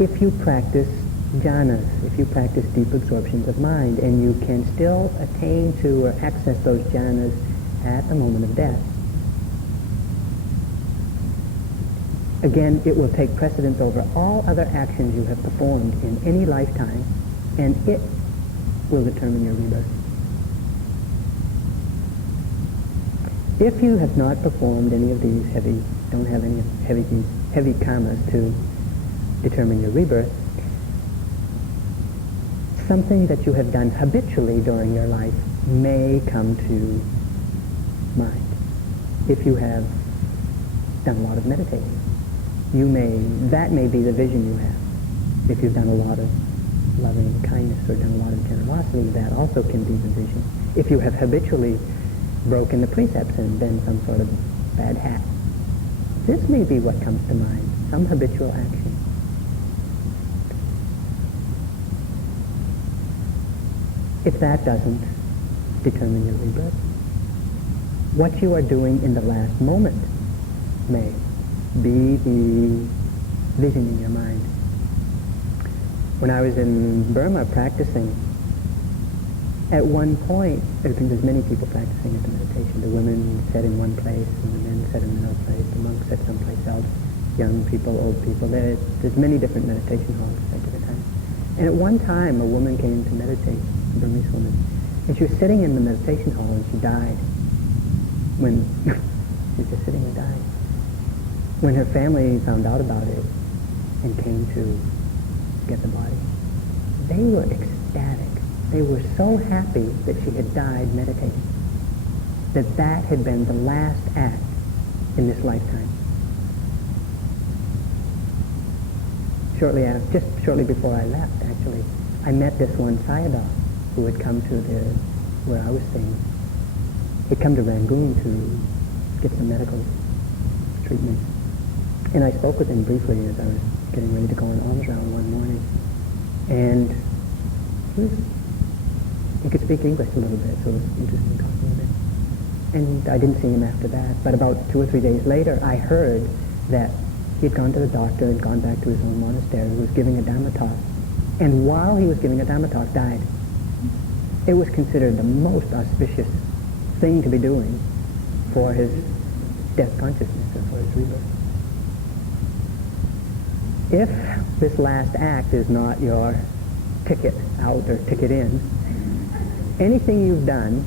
If you practice jhanas, if you practice deep absorptions of mind, and you can still attain to or access those jhanas at the moment of death, again, it will take precedence over all other actions you have performed in any lifetime, and it will determine your rebirth. If you have not performed any of these don't have any heavy karmas to determine your rebirth, something that you have done habitually during your life may come to mind. If you have done a lot of meditating, that may be the vision you have. If you've done a lot of loving kindness or done a lot of generosity, that also can be the vision. If you have habitually broken the precepts and been some sort of bad hat. This may be what comes to mind, some habitual action. If that doesn't determine your rebirth, what you are doing in the last moment may be the vision in your mind. When I was in Burma practicing, at one point, I think there's many people practicing at the meditation. The women sat in one place, and the men sat in another place. The monks sat someplace else. Young people, old people. There's many different meditation halls at different times. And at one time, a woman came to meditate, a Burmese woman, and she was sitting in the meditation hall, and she died. When she was just sitting and died. When her family found out about it and came to get the body, they were ecstatic. They were so happy that she had died meditating, that had been the last act in this lifetime. Just shortly before I left, actually, I met this one Sayadaw who had come to where I was staying. He'd come to Rangoon to get some medical treatment. And I spoke with him briefly as I was getting ready to go on alms round one morning. And he could speak English a little bit, so it was interesting talking with him. And I didn't see him after that. But about 2 or 3 days later, I heard that he'd gone to the doctor and gone back to his own monastery. He was giving a Dhamma talk. And while he was giving a Dhamma talk, died. It was considered the most auspicious thing to be doing for his death consciousness and for his rebirth. If this last act is not your ticket out or ticket in, anything you've done,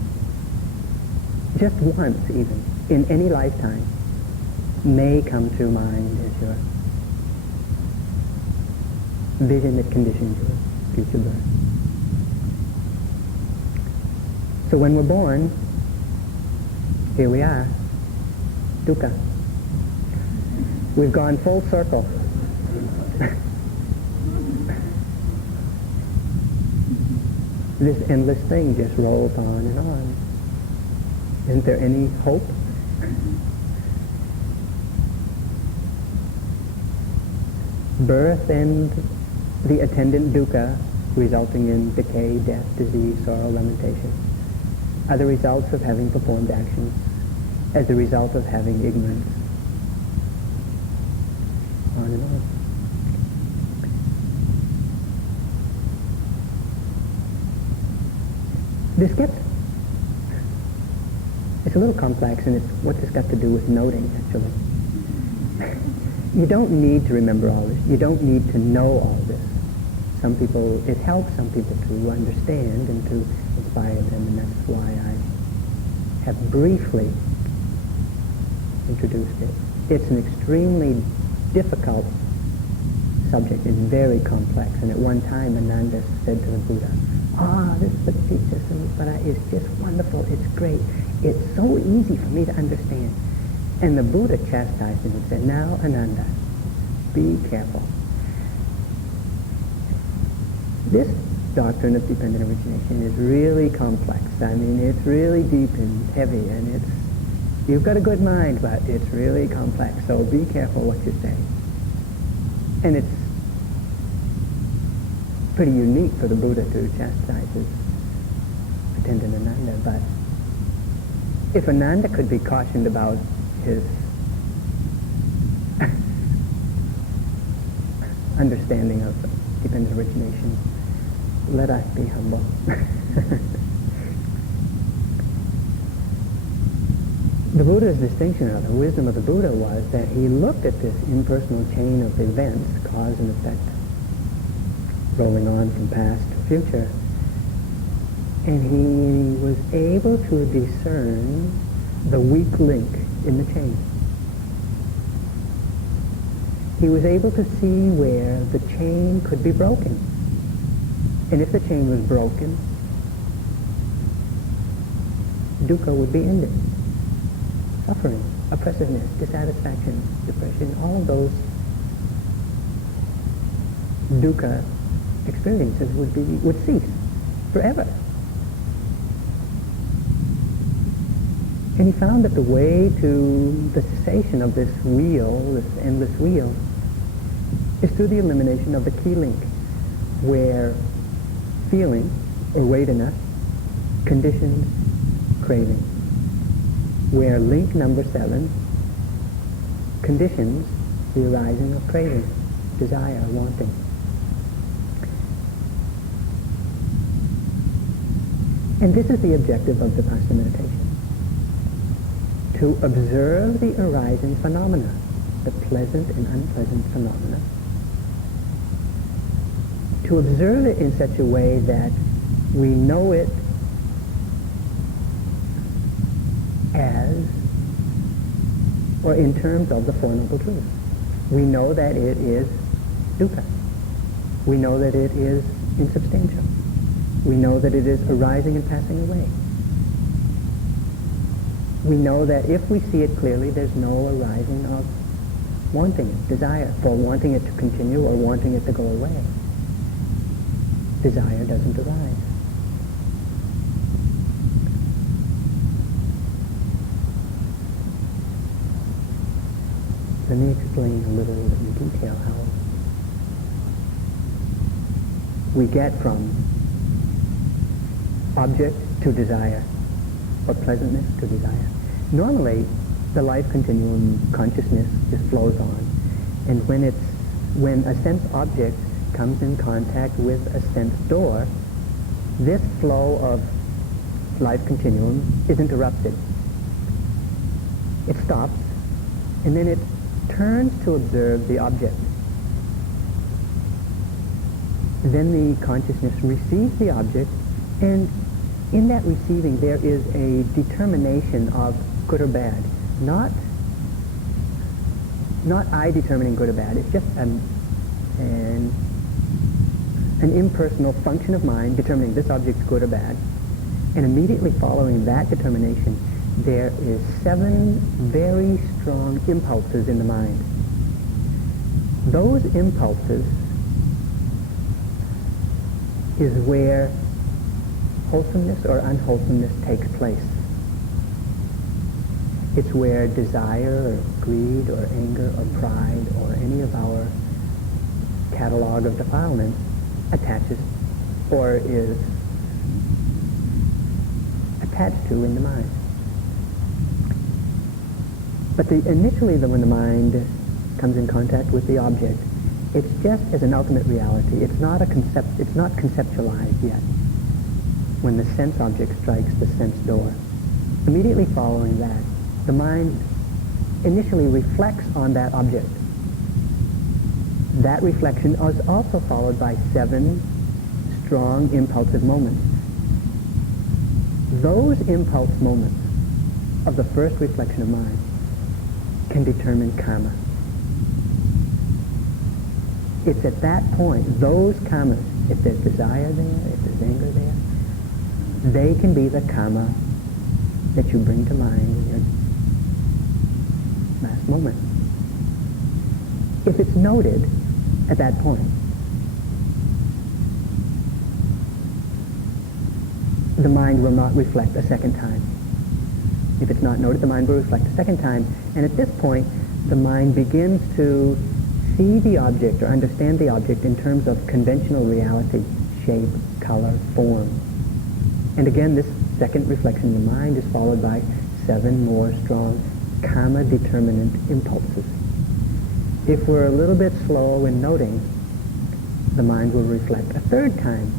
just once even, in any lifetime, may come to mind as your vision that conditions your future birth. So when we're born, here we are, dukkha. We've gone full circle. This endless thing just rolls on and on. Isn't there any hope? Birth and the attendant dukkha, resulting in decay, death, disease, sorrow, lamentation, are the results of having performed actions as a result of having ignorance. On and on. It's a little complex, and it's what this got to do with noting, actually. You don't need to remember all this. You don't need to know all this. Some people, it helps some people to understand and to inspire them, and that's why I have briefly introduced it. It's an extremely difficult subject. It's very complex, and at one time Ananda said to the Buddha, this is the teacher, but it's just wonderful, it's great. It's so easy for me to understand. And the Buddha chastised him and said, now, Ananda, be careful. This doctrine of dependent origination is really complex. I mean, it's really deep and heavy, and you've got a good mind, but it's really complex, so be careful what you say. And it's pretty unique for the Buddha to chastise his attendant Ananda, but if Ananda could be cautioned about his understanding of dependent origination, let us be humble. The Buddha's distinction, or the wisdom of the Buddha, was that he looked at this impersonal chain of events, cause and effect, rolling on from past to future, and he was able to discern the weak link in the chain. He was able to see where the chain could be broken. And if the chain was broken, dukkha would be ended. Suffering, oppressiveness, dissatisfaction, depression, all of those dukkha experiences would cease forever. And he found that the way to the cessation of this wheel, this endless wheel, is through the elimination of the key link, where feeling, or vedana, conditions craving, where link number 7 conditions the arising of craving, desire, wanting. And this is the objective of Vipassana meditation: to observe the arising phenomena, the pleasant and unpleasant phenomena, to observe it in such a way that we know it as, or in terms of the Four Noble Truths. We know that it is dukkha. We know that it is insubstantial. We know that it is arising and passing away. We know that if we see it clearly, there's no arising of wanting it, desire, for wanting it to continue or wanting it to go away. Desire doesn't arise. Let me explain a little in detail how we get from object to desire, or pleasantness to desire. Normally, the life continuum consciousness just flows on, and when a sense object comes in contact with a sense door, this flow of life continuum is interrupted. It stops, and then it turns to observe the object. Then the consciousness receives the object, and in that receiving there is a determination of good or bad. Not I determining good or bad. It's just an impersonal function of mind determining this object's good or bad. And immediately following that determination, there is 7 very strong impulses in the mind. Those impulses is where wholesomeness or unwholesomeness takes place. It's where desire or greed or anger or pride or any of our catalog of defilements attaches or is attached to in the mind. But initially when the mind comes in contact with the object, it's just as an ultimate reality. It's not conceptualized yet. When the sense object strikes the sense door, immediately following that, the mind initially reflects on that object. That reflection is also followed by 7 strong impulsive moments. Those impulse moments of the first reflection of mind can determine karma. It's at that point, those karmas, if there's desire there, if there's anger there, they can be the karma that you bring to mind in your last moment. If it's noted at that point, the mind will not reflect a second time. If it's not noted, the mind will reflect a second time. And at this point, the mind begins to see the object or understand the object in terms of conventional reality, shape, color, form. And again, this second reflection in the mind is followed by 7 more strong karma determinant impulses. If we're a little bit slow in noting, the mind will reflect a third time.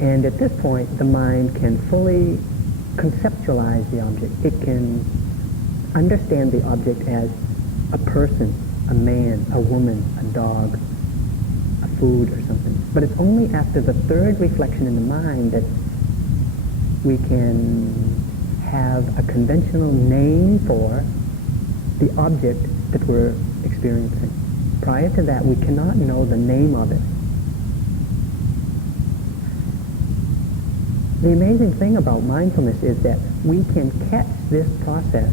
And at this point, the mind can fully conceptualize the object. It can understand the object as a person, a man, a woman, a dog, a food or something. But it's only after the third reflection in the mind that we can have a conventional name for the object that we're experiencing. Prior to that, we cannot know the name of it. The amazing thing about mindfulness is that we can catch this process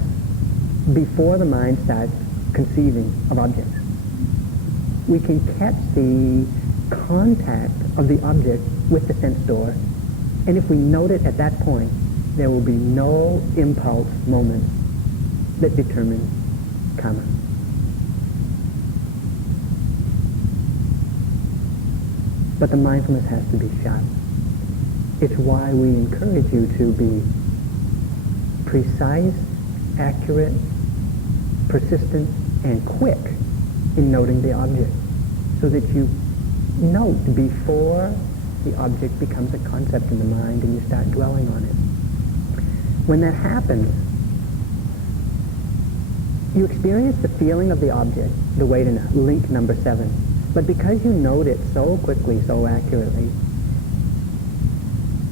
before the mind starts conceiving of objects. We can catch the contact of the object with the sense door, and if we note it at that point, there will be no impulse moment that determines karma. But the mindfulness has to be sharp. It's why we encourage you to be precise, accurate, persistent, and quick in noting the object, so that you note before the object becomes a concept in the mind and you start dwelling on it. When that happens, you experience the feeling of the object, the way to link number 7. But because you note it so quickly, so accurately,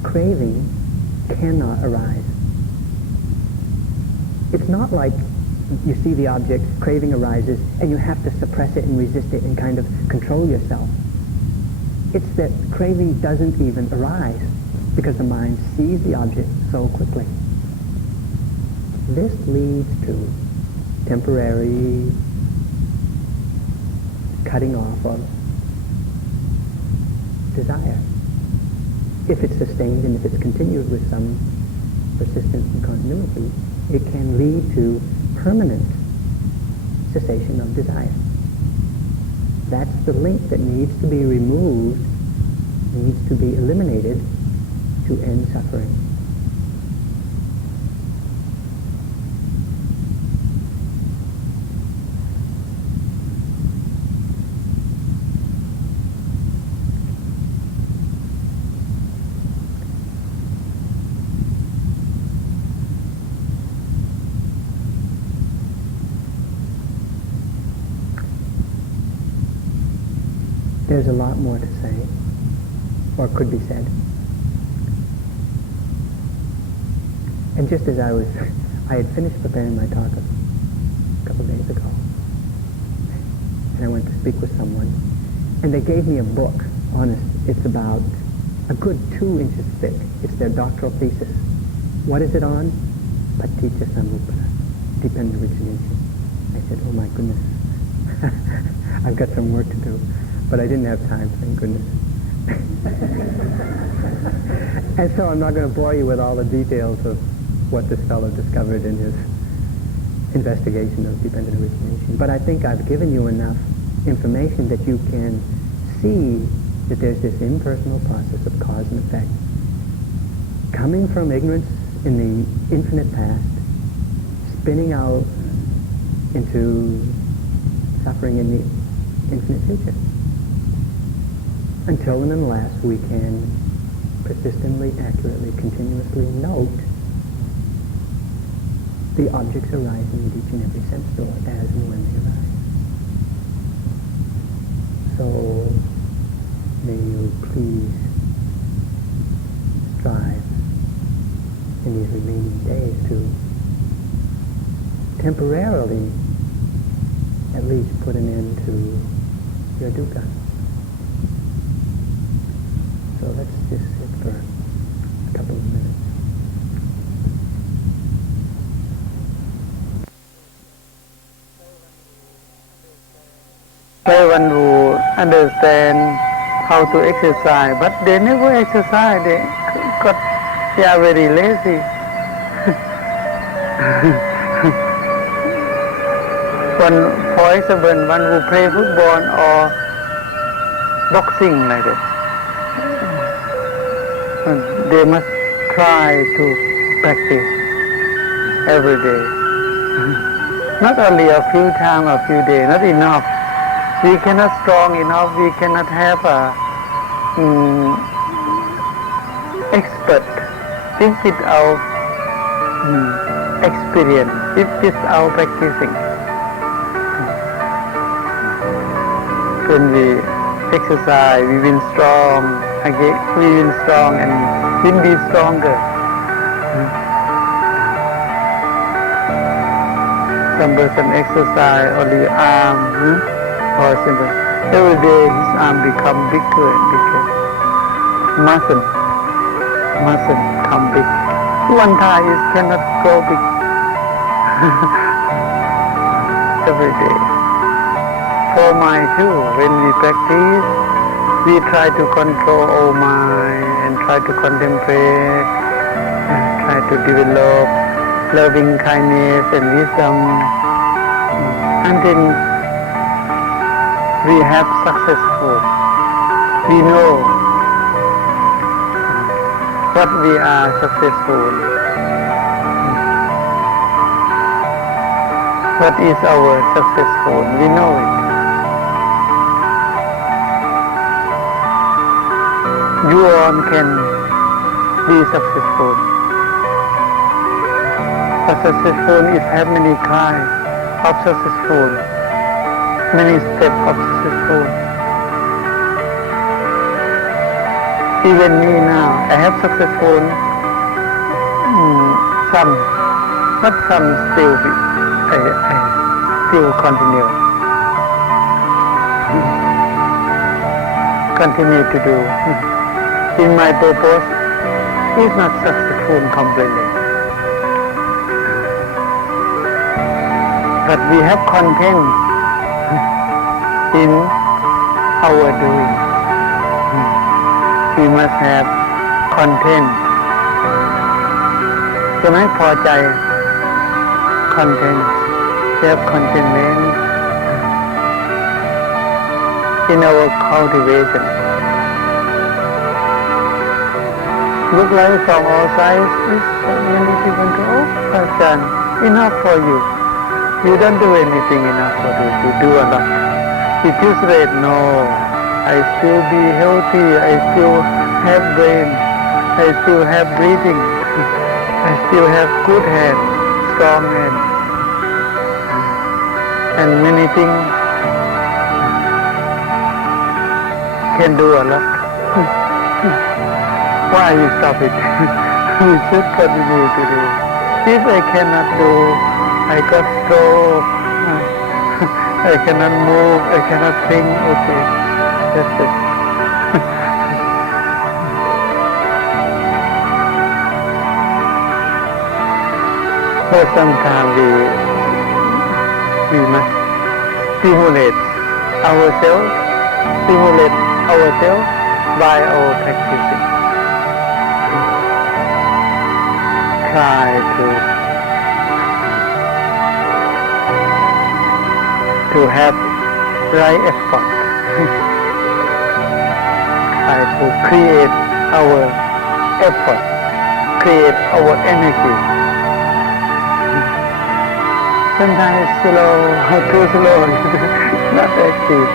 craving cannot arise. It's not like you see the object, craving arises, and you have to suppress it and resist it and kind of control yourself. It's that craving doesn't even arise because the mind sees the object so quickly. This leads to temporary cutting off of desire. If it's sustained and if it's continued with some persistence and continuity, it can lead to permanent cessation of desire. That's the link that needs to be removed, needs to be eliminated to end suffering. There's a lot more to say, or could be said. And just as I had finished preparing my talk a couple of days ago, and I went to speak with someone, and they gave me a book, honest, it's about a good 2 inches thick. It's their doctoral thesis. What is it on? Paticca Samuppada, dependent origination. I said, oh my goodness, I've got some work to do. But I didn't have time, thank goodness. And so I'm not going to bore you with all the details of what this fellow discovered in his investigation of dependent origination. But I think I've given you enough information that you can see that there's this impersonal process of cause and effect coming from ignorance in the infinite past, spinning out into suffering in the infinite future. Until and unless we can persistently, accurately, continuously note the objects arising in each and every sense door as and when they arise. So, may you please strive in these remaining days to temporarily at least put an end to your dukkha. So let's just sit for a couple of minutes. Everyone who understand how to exercise, but they never exercise. They are very lazy. For example, one who play football or boxing like that, they must try to practice every day. Not only a few times, a few days, not enough. We cannot strong enough, we cannot have a expert if without experience, if without practicing. When we exercise, we will strong again, we will strong and will be stronger. Some person exercise only arm, or simple. Every day his arm become bigger and bigger. Muscle come big. One time it cannot grow big. Every day. For mind too, when we practice, we try to control our mind and try to contemplate, try to develop loving kindness and wisdom until we have successful. We know what we are successful. What is our successful? We know it. You all can be successful. But successful is have many kinds of successful, many steps of successful. Even me now, I have successful some, but some still I still continue to do. In my purpose, is not successful completely. But we have content in our doing. We must have content. จะไม่พอใจ content, have contentment in our cultivation. Look like from all sides, many people go, oh, Pastor, enough for you. You don't do anything enough for you. You do a lot. It is right, no. I still be healthy. I still have brain. I still have breathing. I still have good hand, strong hand. And many things can do a lot. Why you stop it? We should continue to do. If I cannot do, I got stroke. I cannot move. I cannot think. Okay, that's it. But sometimes we must stimulate ourselves by our practicing. Try to have right effort. Try to create our effort, create our energy. Sometimes slow, too slow, not active.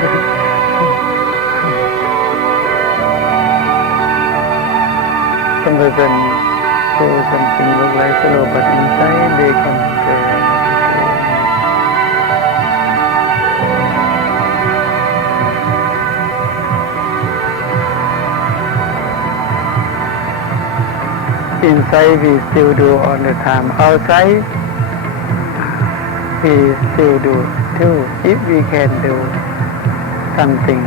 Some person do something look like slow, but inside they concentrate. Inside we still do all the time. Outside we still do too. If we can do something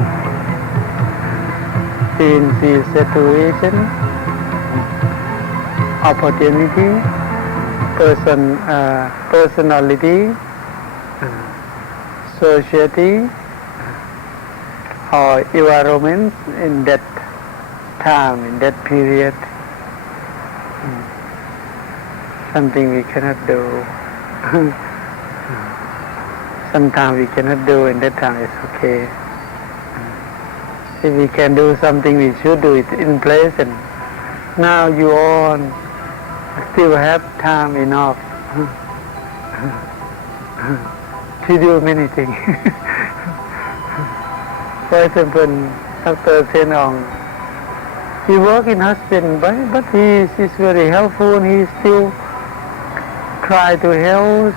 in this situation, opportunity, personality, society, or environment in that time, in that period, something we cannot do. Sometimes we cannot do, and that time it's okay. If we can do something, we should do it in place. And now you all still have time enough to do many things. For example, Dr. Senong, he works in hospital, but he is very helpful. He still try to help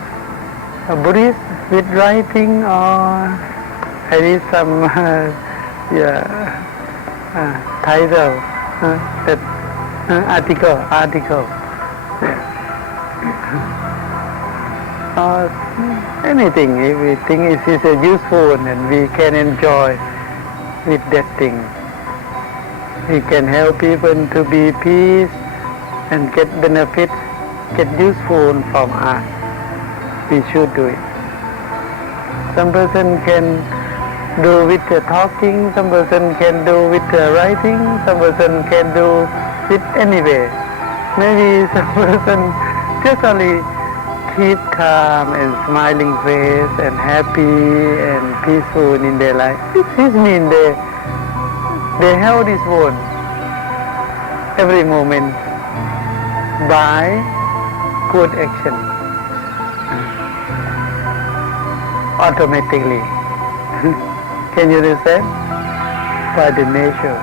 a Buddhist with writing, or I read some title, that article. Or anything, if we think it is useful and we can enjoy with that thing. We can help people to be peace and get benefit, get useful from us. We should do it. Some person can do with the talking, some person can do with the writing, some person can do with any way. Maybe some person just only keep calm and smiling face and happy and peaceful in their life. This means they have this one every moment by good action automatically. Can you understand? By the nature.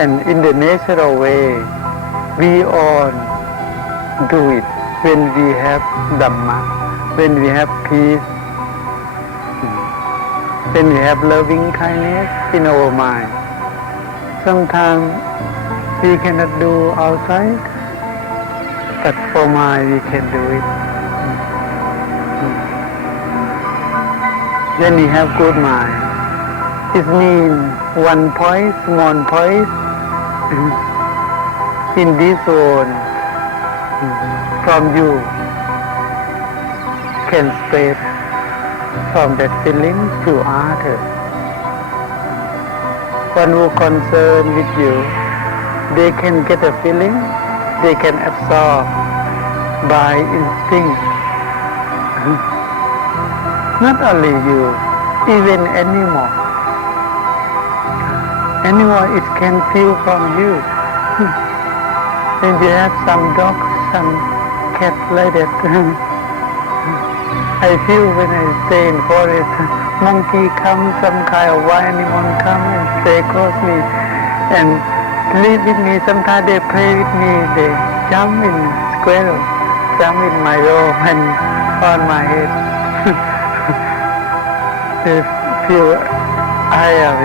And in the natural way, we all do it when we have Dhamma, when we have peace, when we have loving kindness in our mind. Sometimes we cannot do outside, but for mind we can do it. When we have good mind, it means one point, small point, in this zone from you can spread from that feeling to others. One who concerned with you, they can get a feeling, they can absorb by instinct. Not only you, even animal. Animal, it can feel from you. When you have some dog, some cat like that, I feel when I stay in forest, monkey come, some kind of wild animal come and stay close me and live with me. Sometimes they play with me, they jump in squirrel, jump in my robe and on my head. They feel I am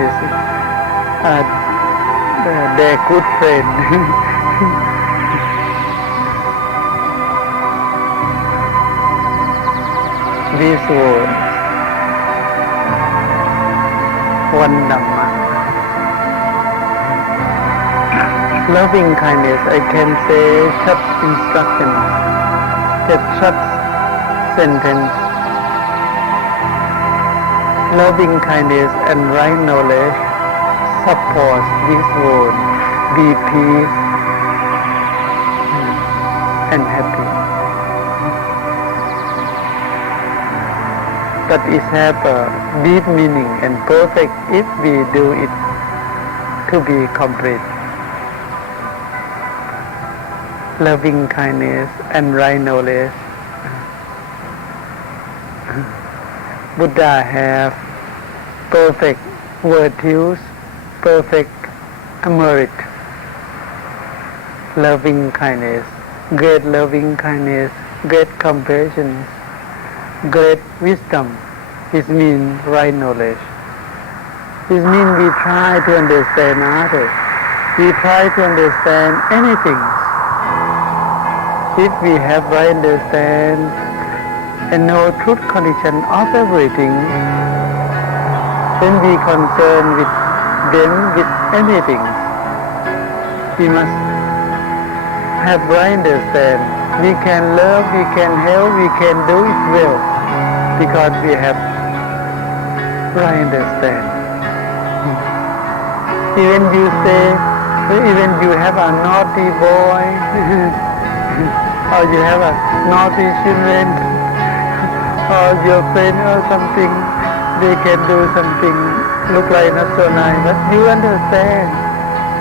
their good friend. This word, one Dhamma. Loving kindness, I can say short instruction, that short sentence. Loving kindness and right knowledge supports this word, be peace and happy. But it has a deep meaning and perfect if we do it to be complete. Loving kindness and right knowledge. Buddha have perfect virtues, perfect merit. Loving kindness, great loving kindness, great compassion, great wisdom. It means right knowledge. It means we try to understand others. We try to understand anything. If we have right understand and know truth condition of everything, then we concern with them with anything. We must have right understand. We can love, we can help, we can do it well because we have right understand. Even you say, even you have a naughty boy or you have a naughty children or your friend or something, they can do something look like not so nice, but you understand.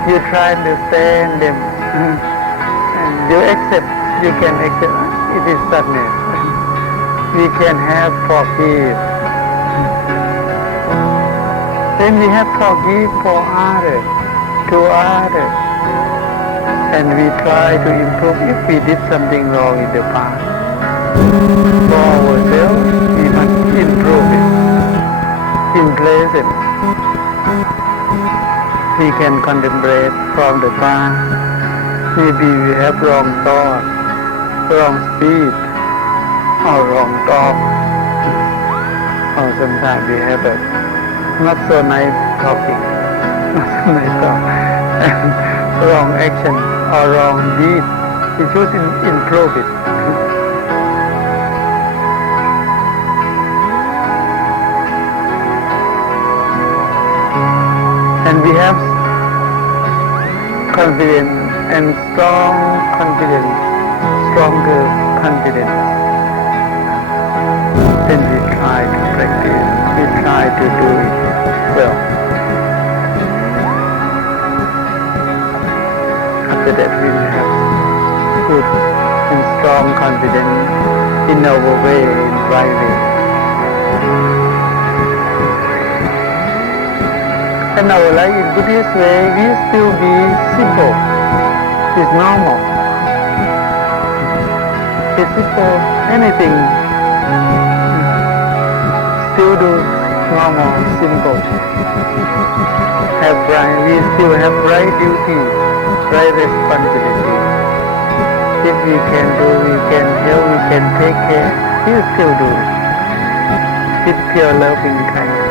You try to understand them. And you accept, you can accept, it is sadness. We can have forgive. Then we have forgive for others, to others. And we try to improve if we did something wrong in the past. For ourselves, we must improve it. In present, we can contemplate from the past. Maybe we have wrong thought, wrong speech, or wrong talk. Or sometimes we have a not so nice talking, not so nice talk, wrong action or wrong deed. We should improve it. And we have confidence and strong confidence, stronger confidence. Then we try to practice, we try to do it well. After that we will have good and strong confidence in our way, in right way. And our life in Buddhist way, we still be simple. It's normal. It's simple. Anything. Still do normal, simple. Have right. We still have right duty, right responsibility. If we can do, we can help, we can take care. We still do. With pure loving kindness.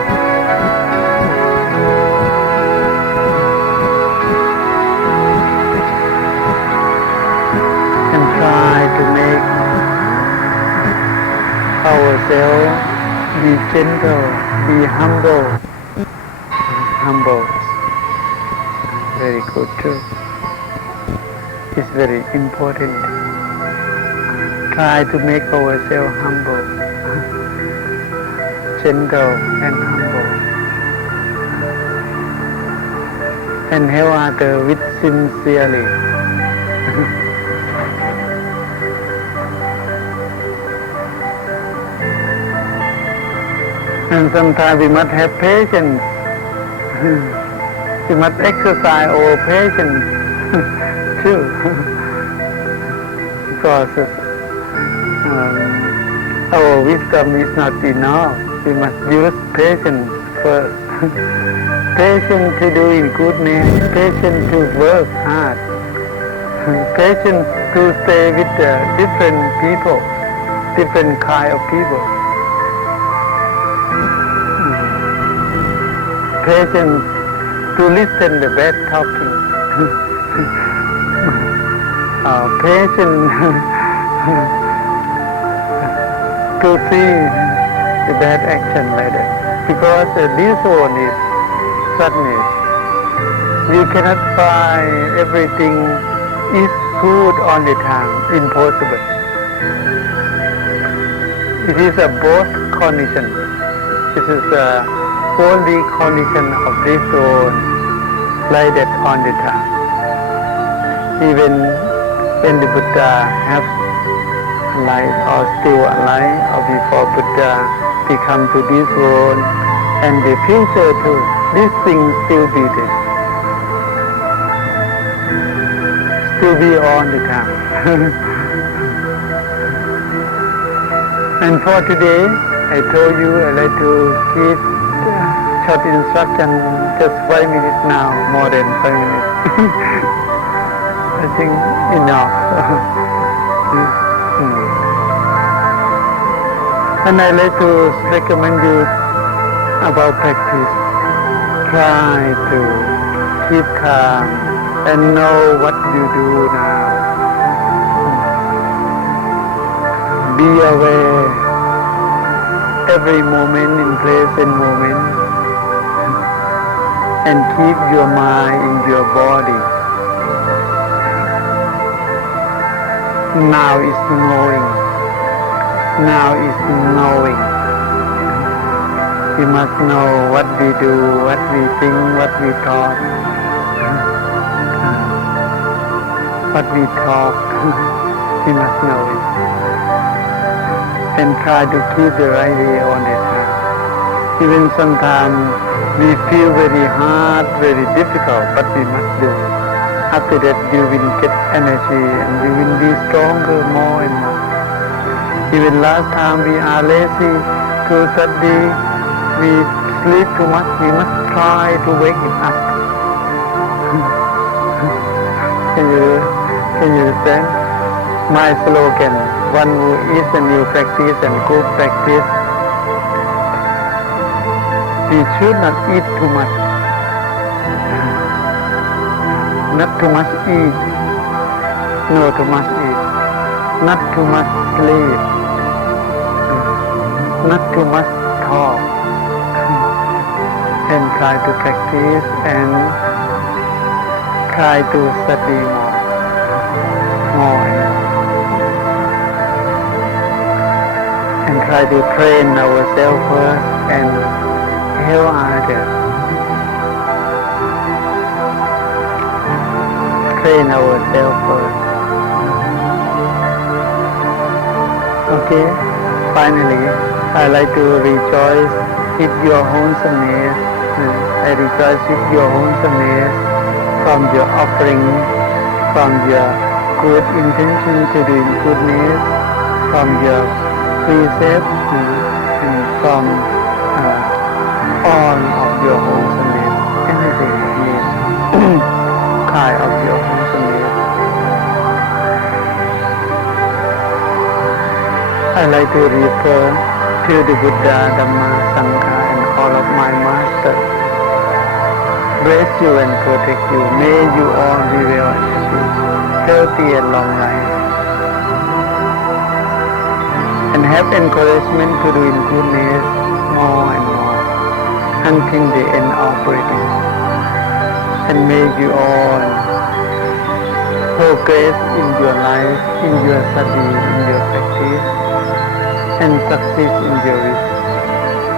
Try to make ourselves be gentle, be humble. Humble. Very good too. It's very important. Try to make ourselves humble, gentle and humble. And help others with sincerely. And sometimes we must have patience. We must exercise our patience too. Because our wisdom is not enough. We must use patience first. Patience to do in goodness, patience to work hard, patience to stay with different people, different kind of people. Patience to listen the bad talking. Patience to see the bad action like that. Because this one is sadness. We cannot find everything is good all the time. Impossible. It is a both condition. It is a only condition of this zone like that on the time. Even when the Buddha have life or still alive or before Buddha become to this zone and the future too, this thing still be there. Still be all the time. And for today, I told you I like to give short instruction, just 5 minutes now, more than 5 minutes. I think enough. And I like to recommend you about practice. Try to keep calm and know what you do now. Be aware every moment in present moment. And keep your mind in your body. Now is knowing. Now is knowing. We must know what we do, what we think, what we talk. What we talk, we must know it. And try to keep the right way on it. Even sometimes we feel very hard, very difficult, but we must do it. After that you will get energy and you will be stronger more and more. Even last time we are lazy to study, we sleep too much, we must try to wake it up. Can you understand? My slogan, one who is a new practice and good practice, we should not eat too much. Not too much eat. No too much eat. Not too much sleep. Not too much talk. And try to practice and try to study more. more and more, and try to train ourselves first and help others. Train ourselves first. Okay, finally, I like to rejoice with your wholesomeness. I rejoice with your wholesomeness from your offering, from your good intention to doing goodness, from your precept, and from all of your wholesomeness, anything is kind of your wholesomeness. I like to refer to the Buddha, Dhamma, Sangha, and all of my masters. Bless you and protect you. May you all be well and happy, healthy and long life, and have encouragement to do in goodness more and more until the end of breathing. And may you all progress in your life, in your study, in your practice, and succeed in your wish.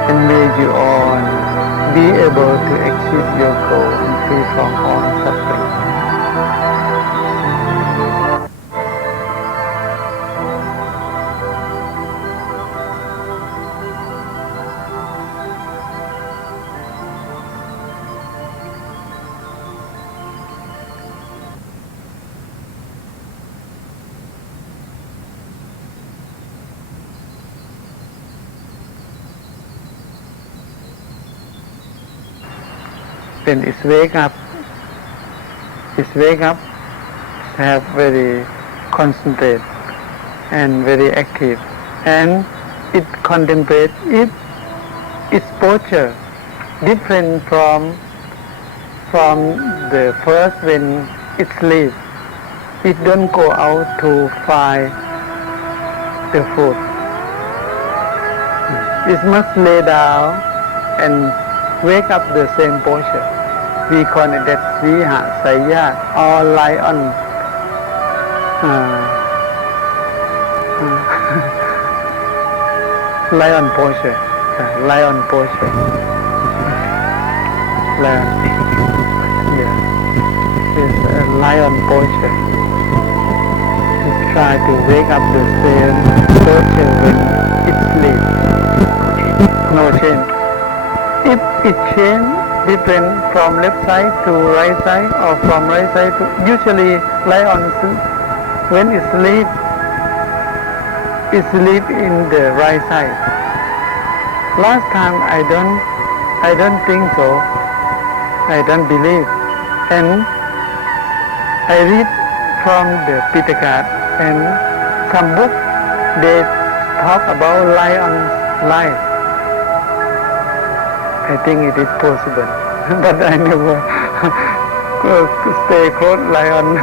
And may you all be able to achieve your goal and free from all suffering. เป็น is wake up, have very concentrate and very active, and it contemplate its posture different from the first when it sleep. It don't go out to find the food. It must lay down and wake up the same posture. We call it that Viha Sayadaw or lion lion posture. Lion posture. Lion. Yeah. It's a lion posture. Try to wake up the same posture when it sleeps. No change. If it change, different from left side to right side or from right side to usually lion when it sleep in the right side. Last time I don't think so. I don't believe, and I read from the Pitaka and some book they talk about lion's life. I think it is possible, but I never stay close lion.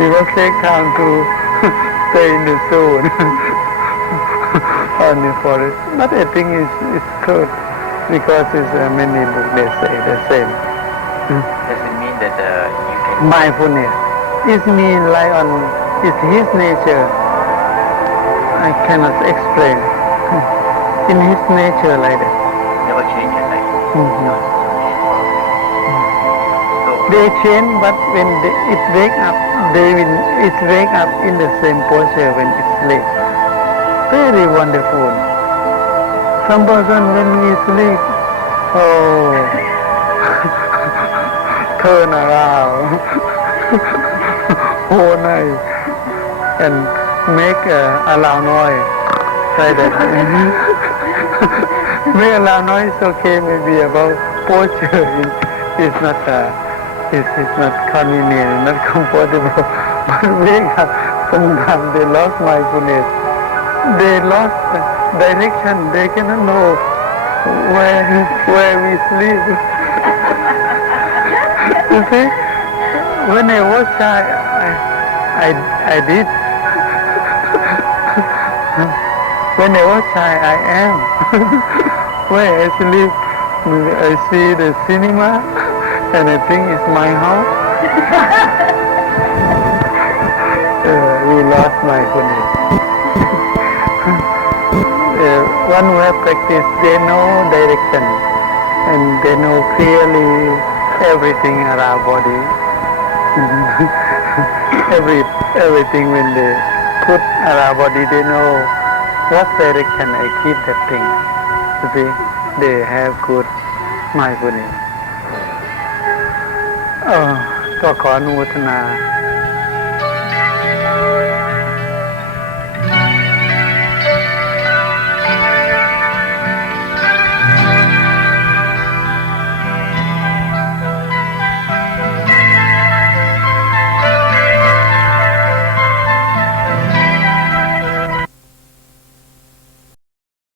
We must take time to stay in the zone or in the forest. But I think it's good because it's many books they say the same. Does it mean that you can... Mindfulness. It means lion is his nature. I cannot explain. In his nature like that. Never change it, like... No. So, They change, but when it wake up, it wake up in the same posture when it sleep. Very wonderful. Some person when we sleep, turn around whole night and make a loud noise like that. Make a loud noise, okay, maybe about posture is not convenient, not comfortable. But wake up, sometimes they lost mindfulness. They lost direction. They cannot know where we sleep. You see, when I was child, I did. When I was child, I am. Where I sleep, I see the cinema, and I think it's my house. we lost mindfulness. One who has practiced, they know direction and they know clearly everything around body. Everything when they put around body, they know what direction I keep that thing. You see, they have good mindfulness. ก็ขออนุโมทนา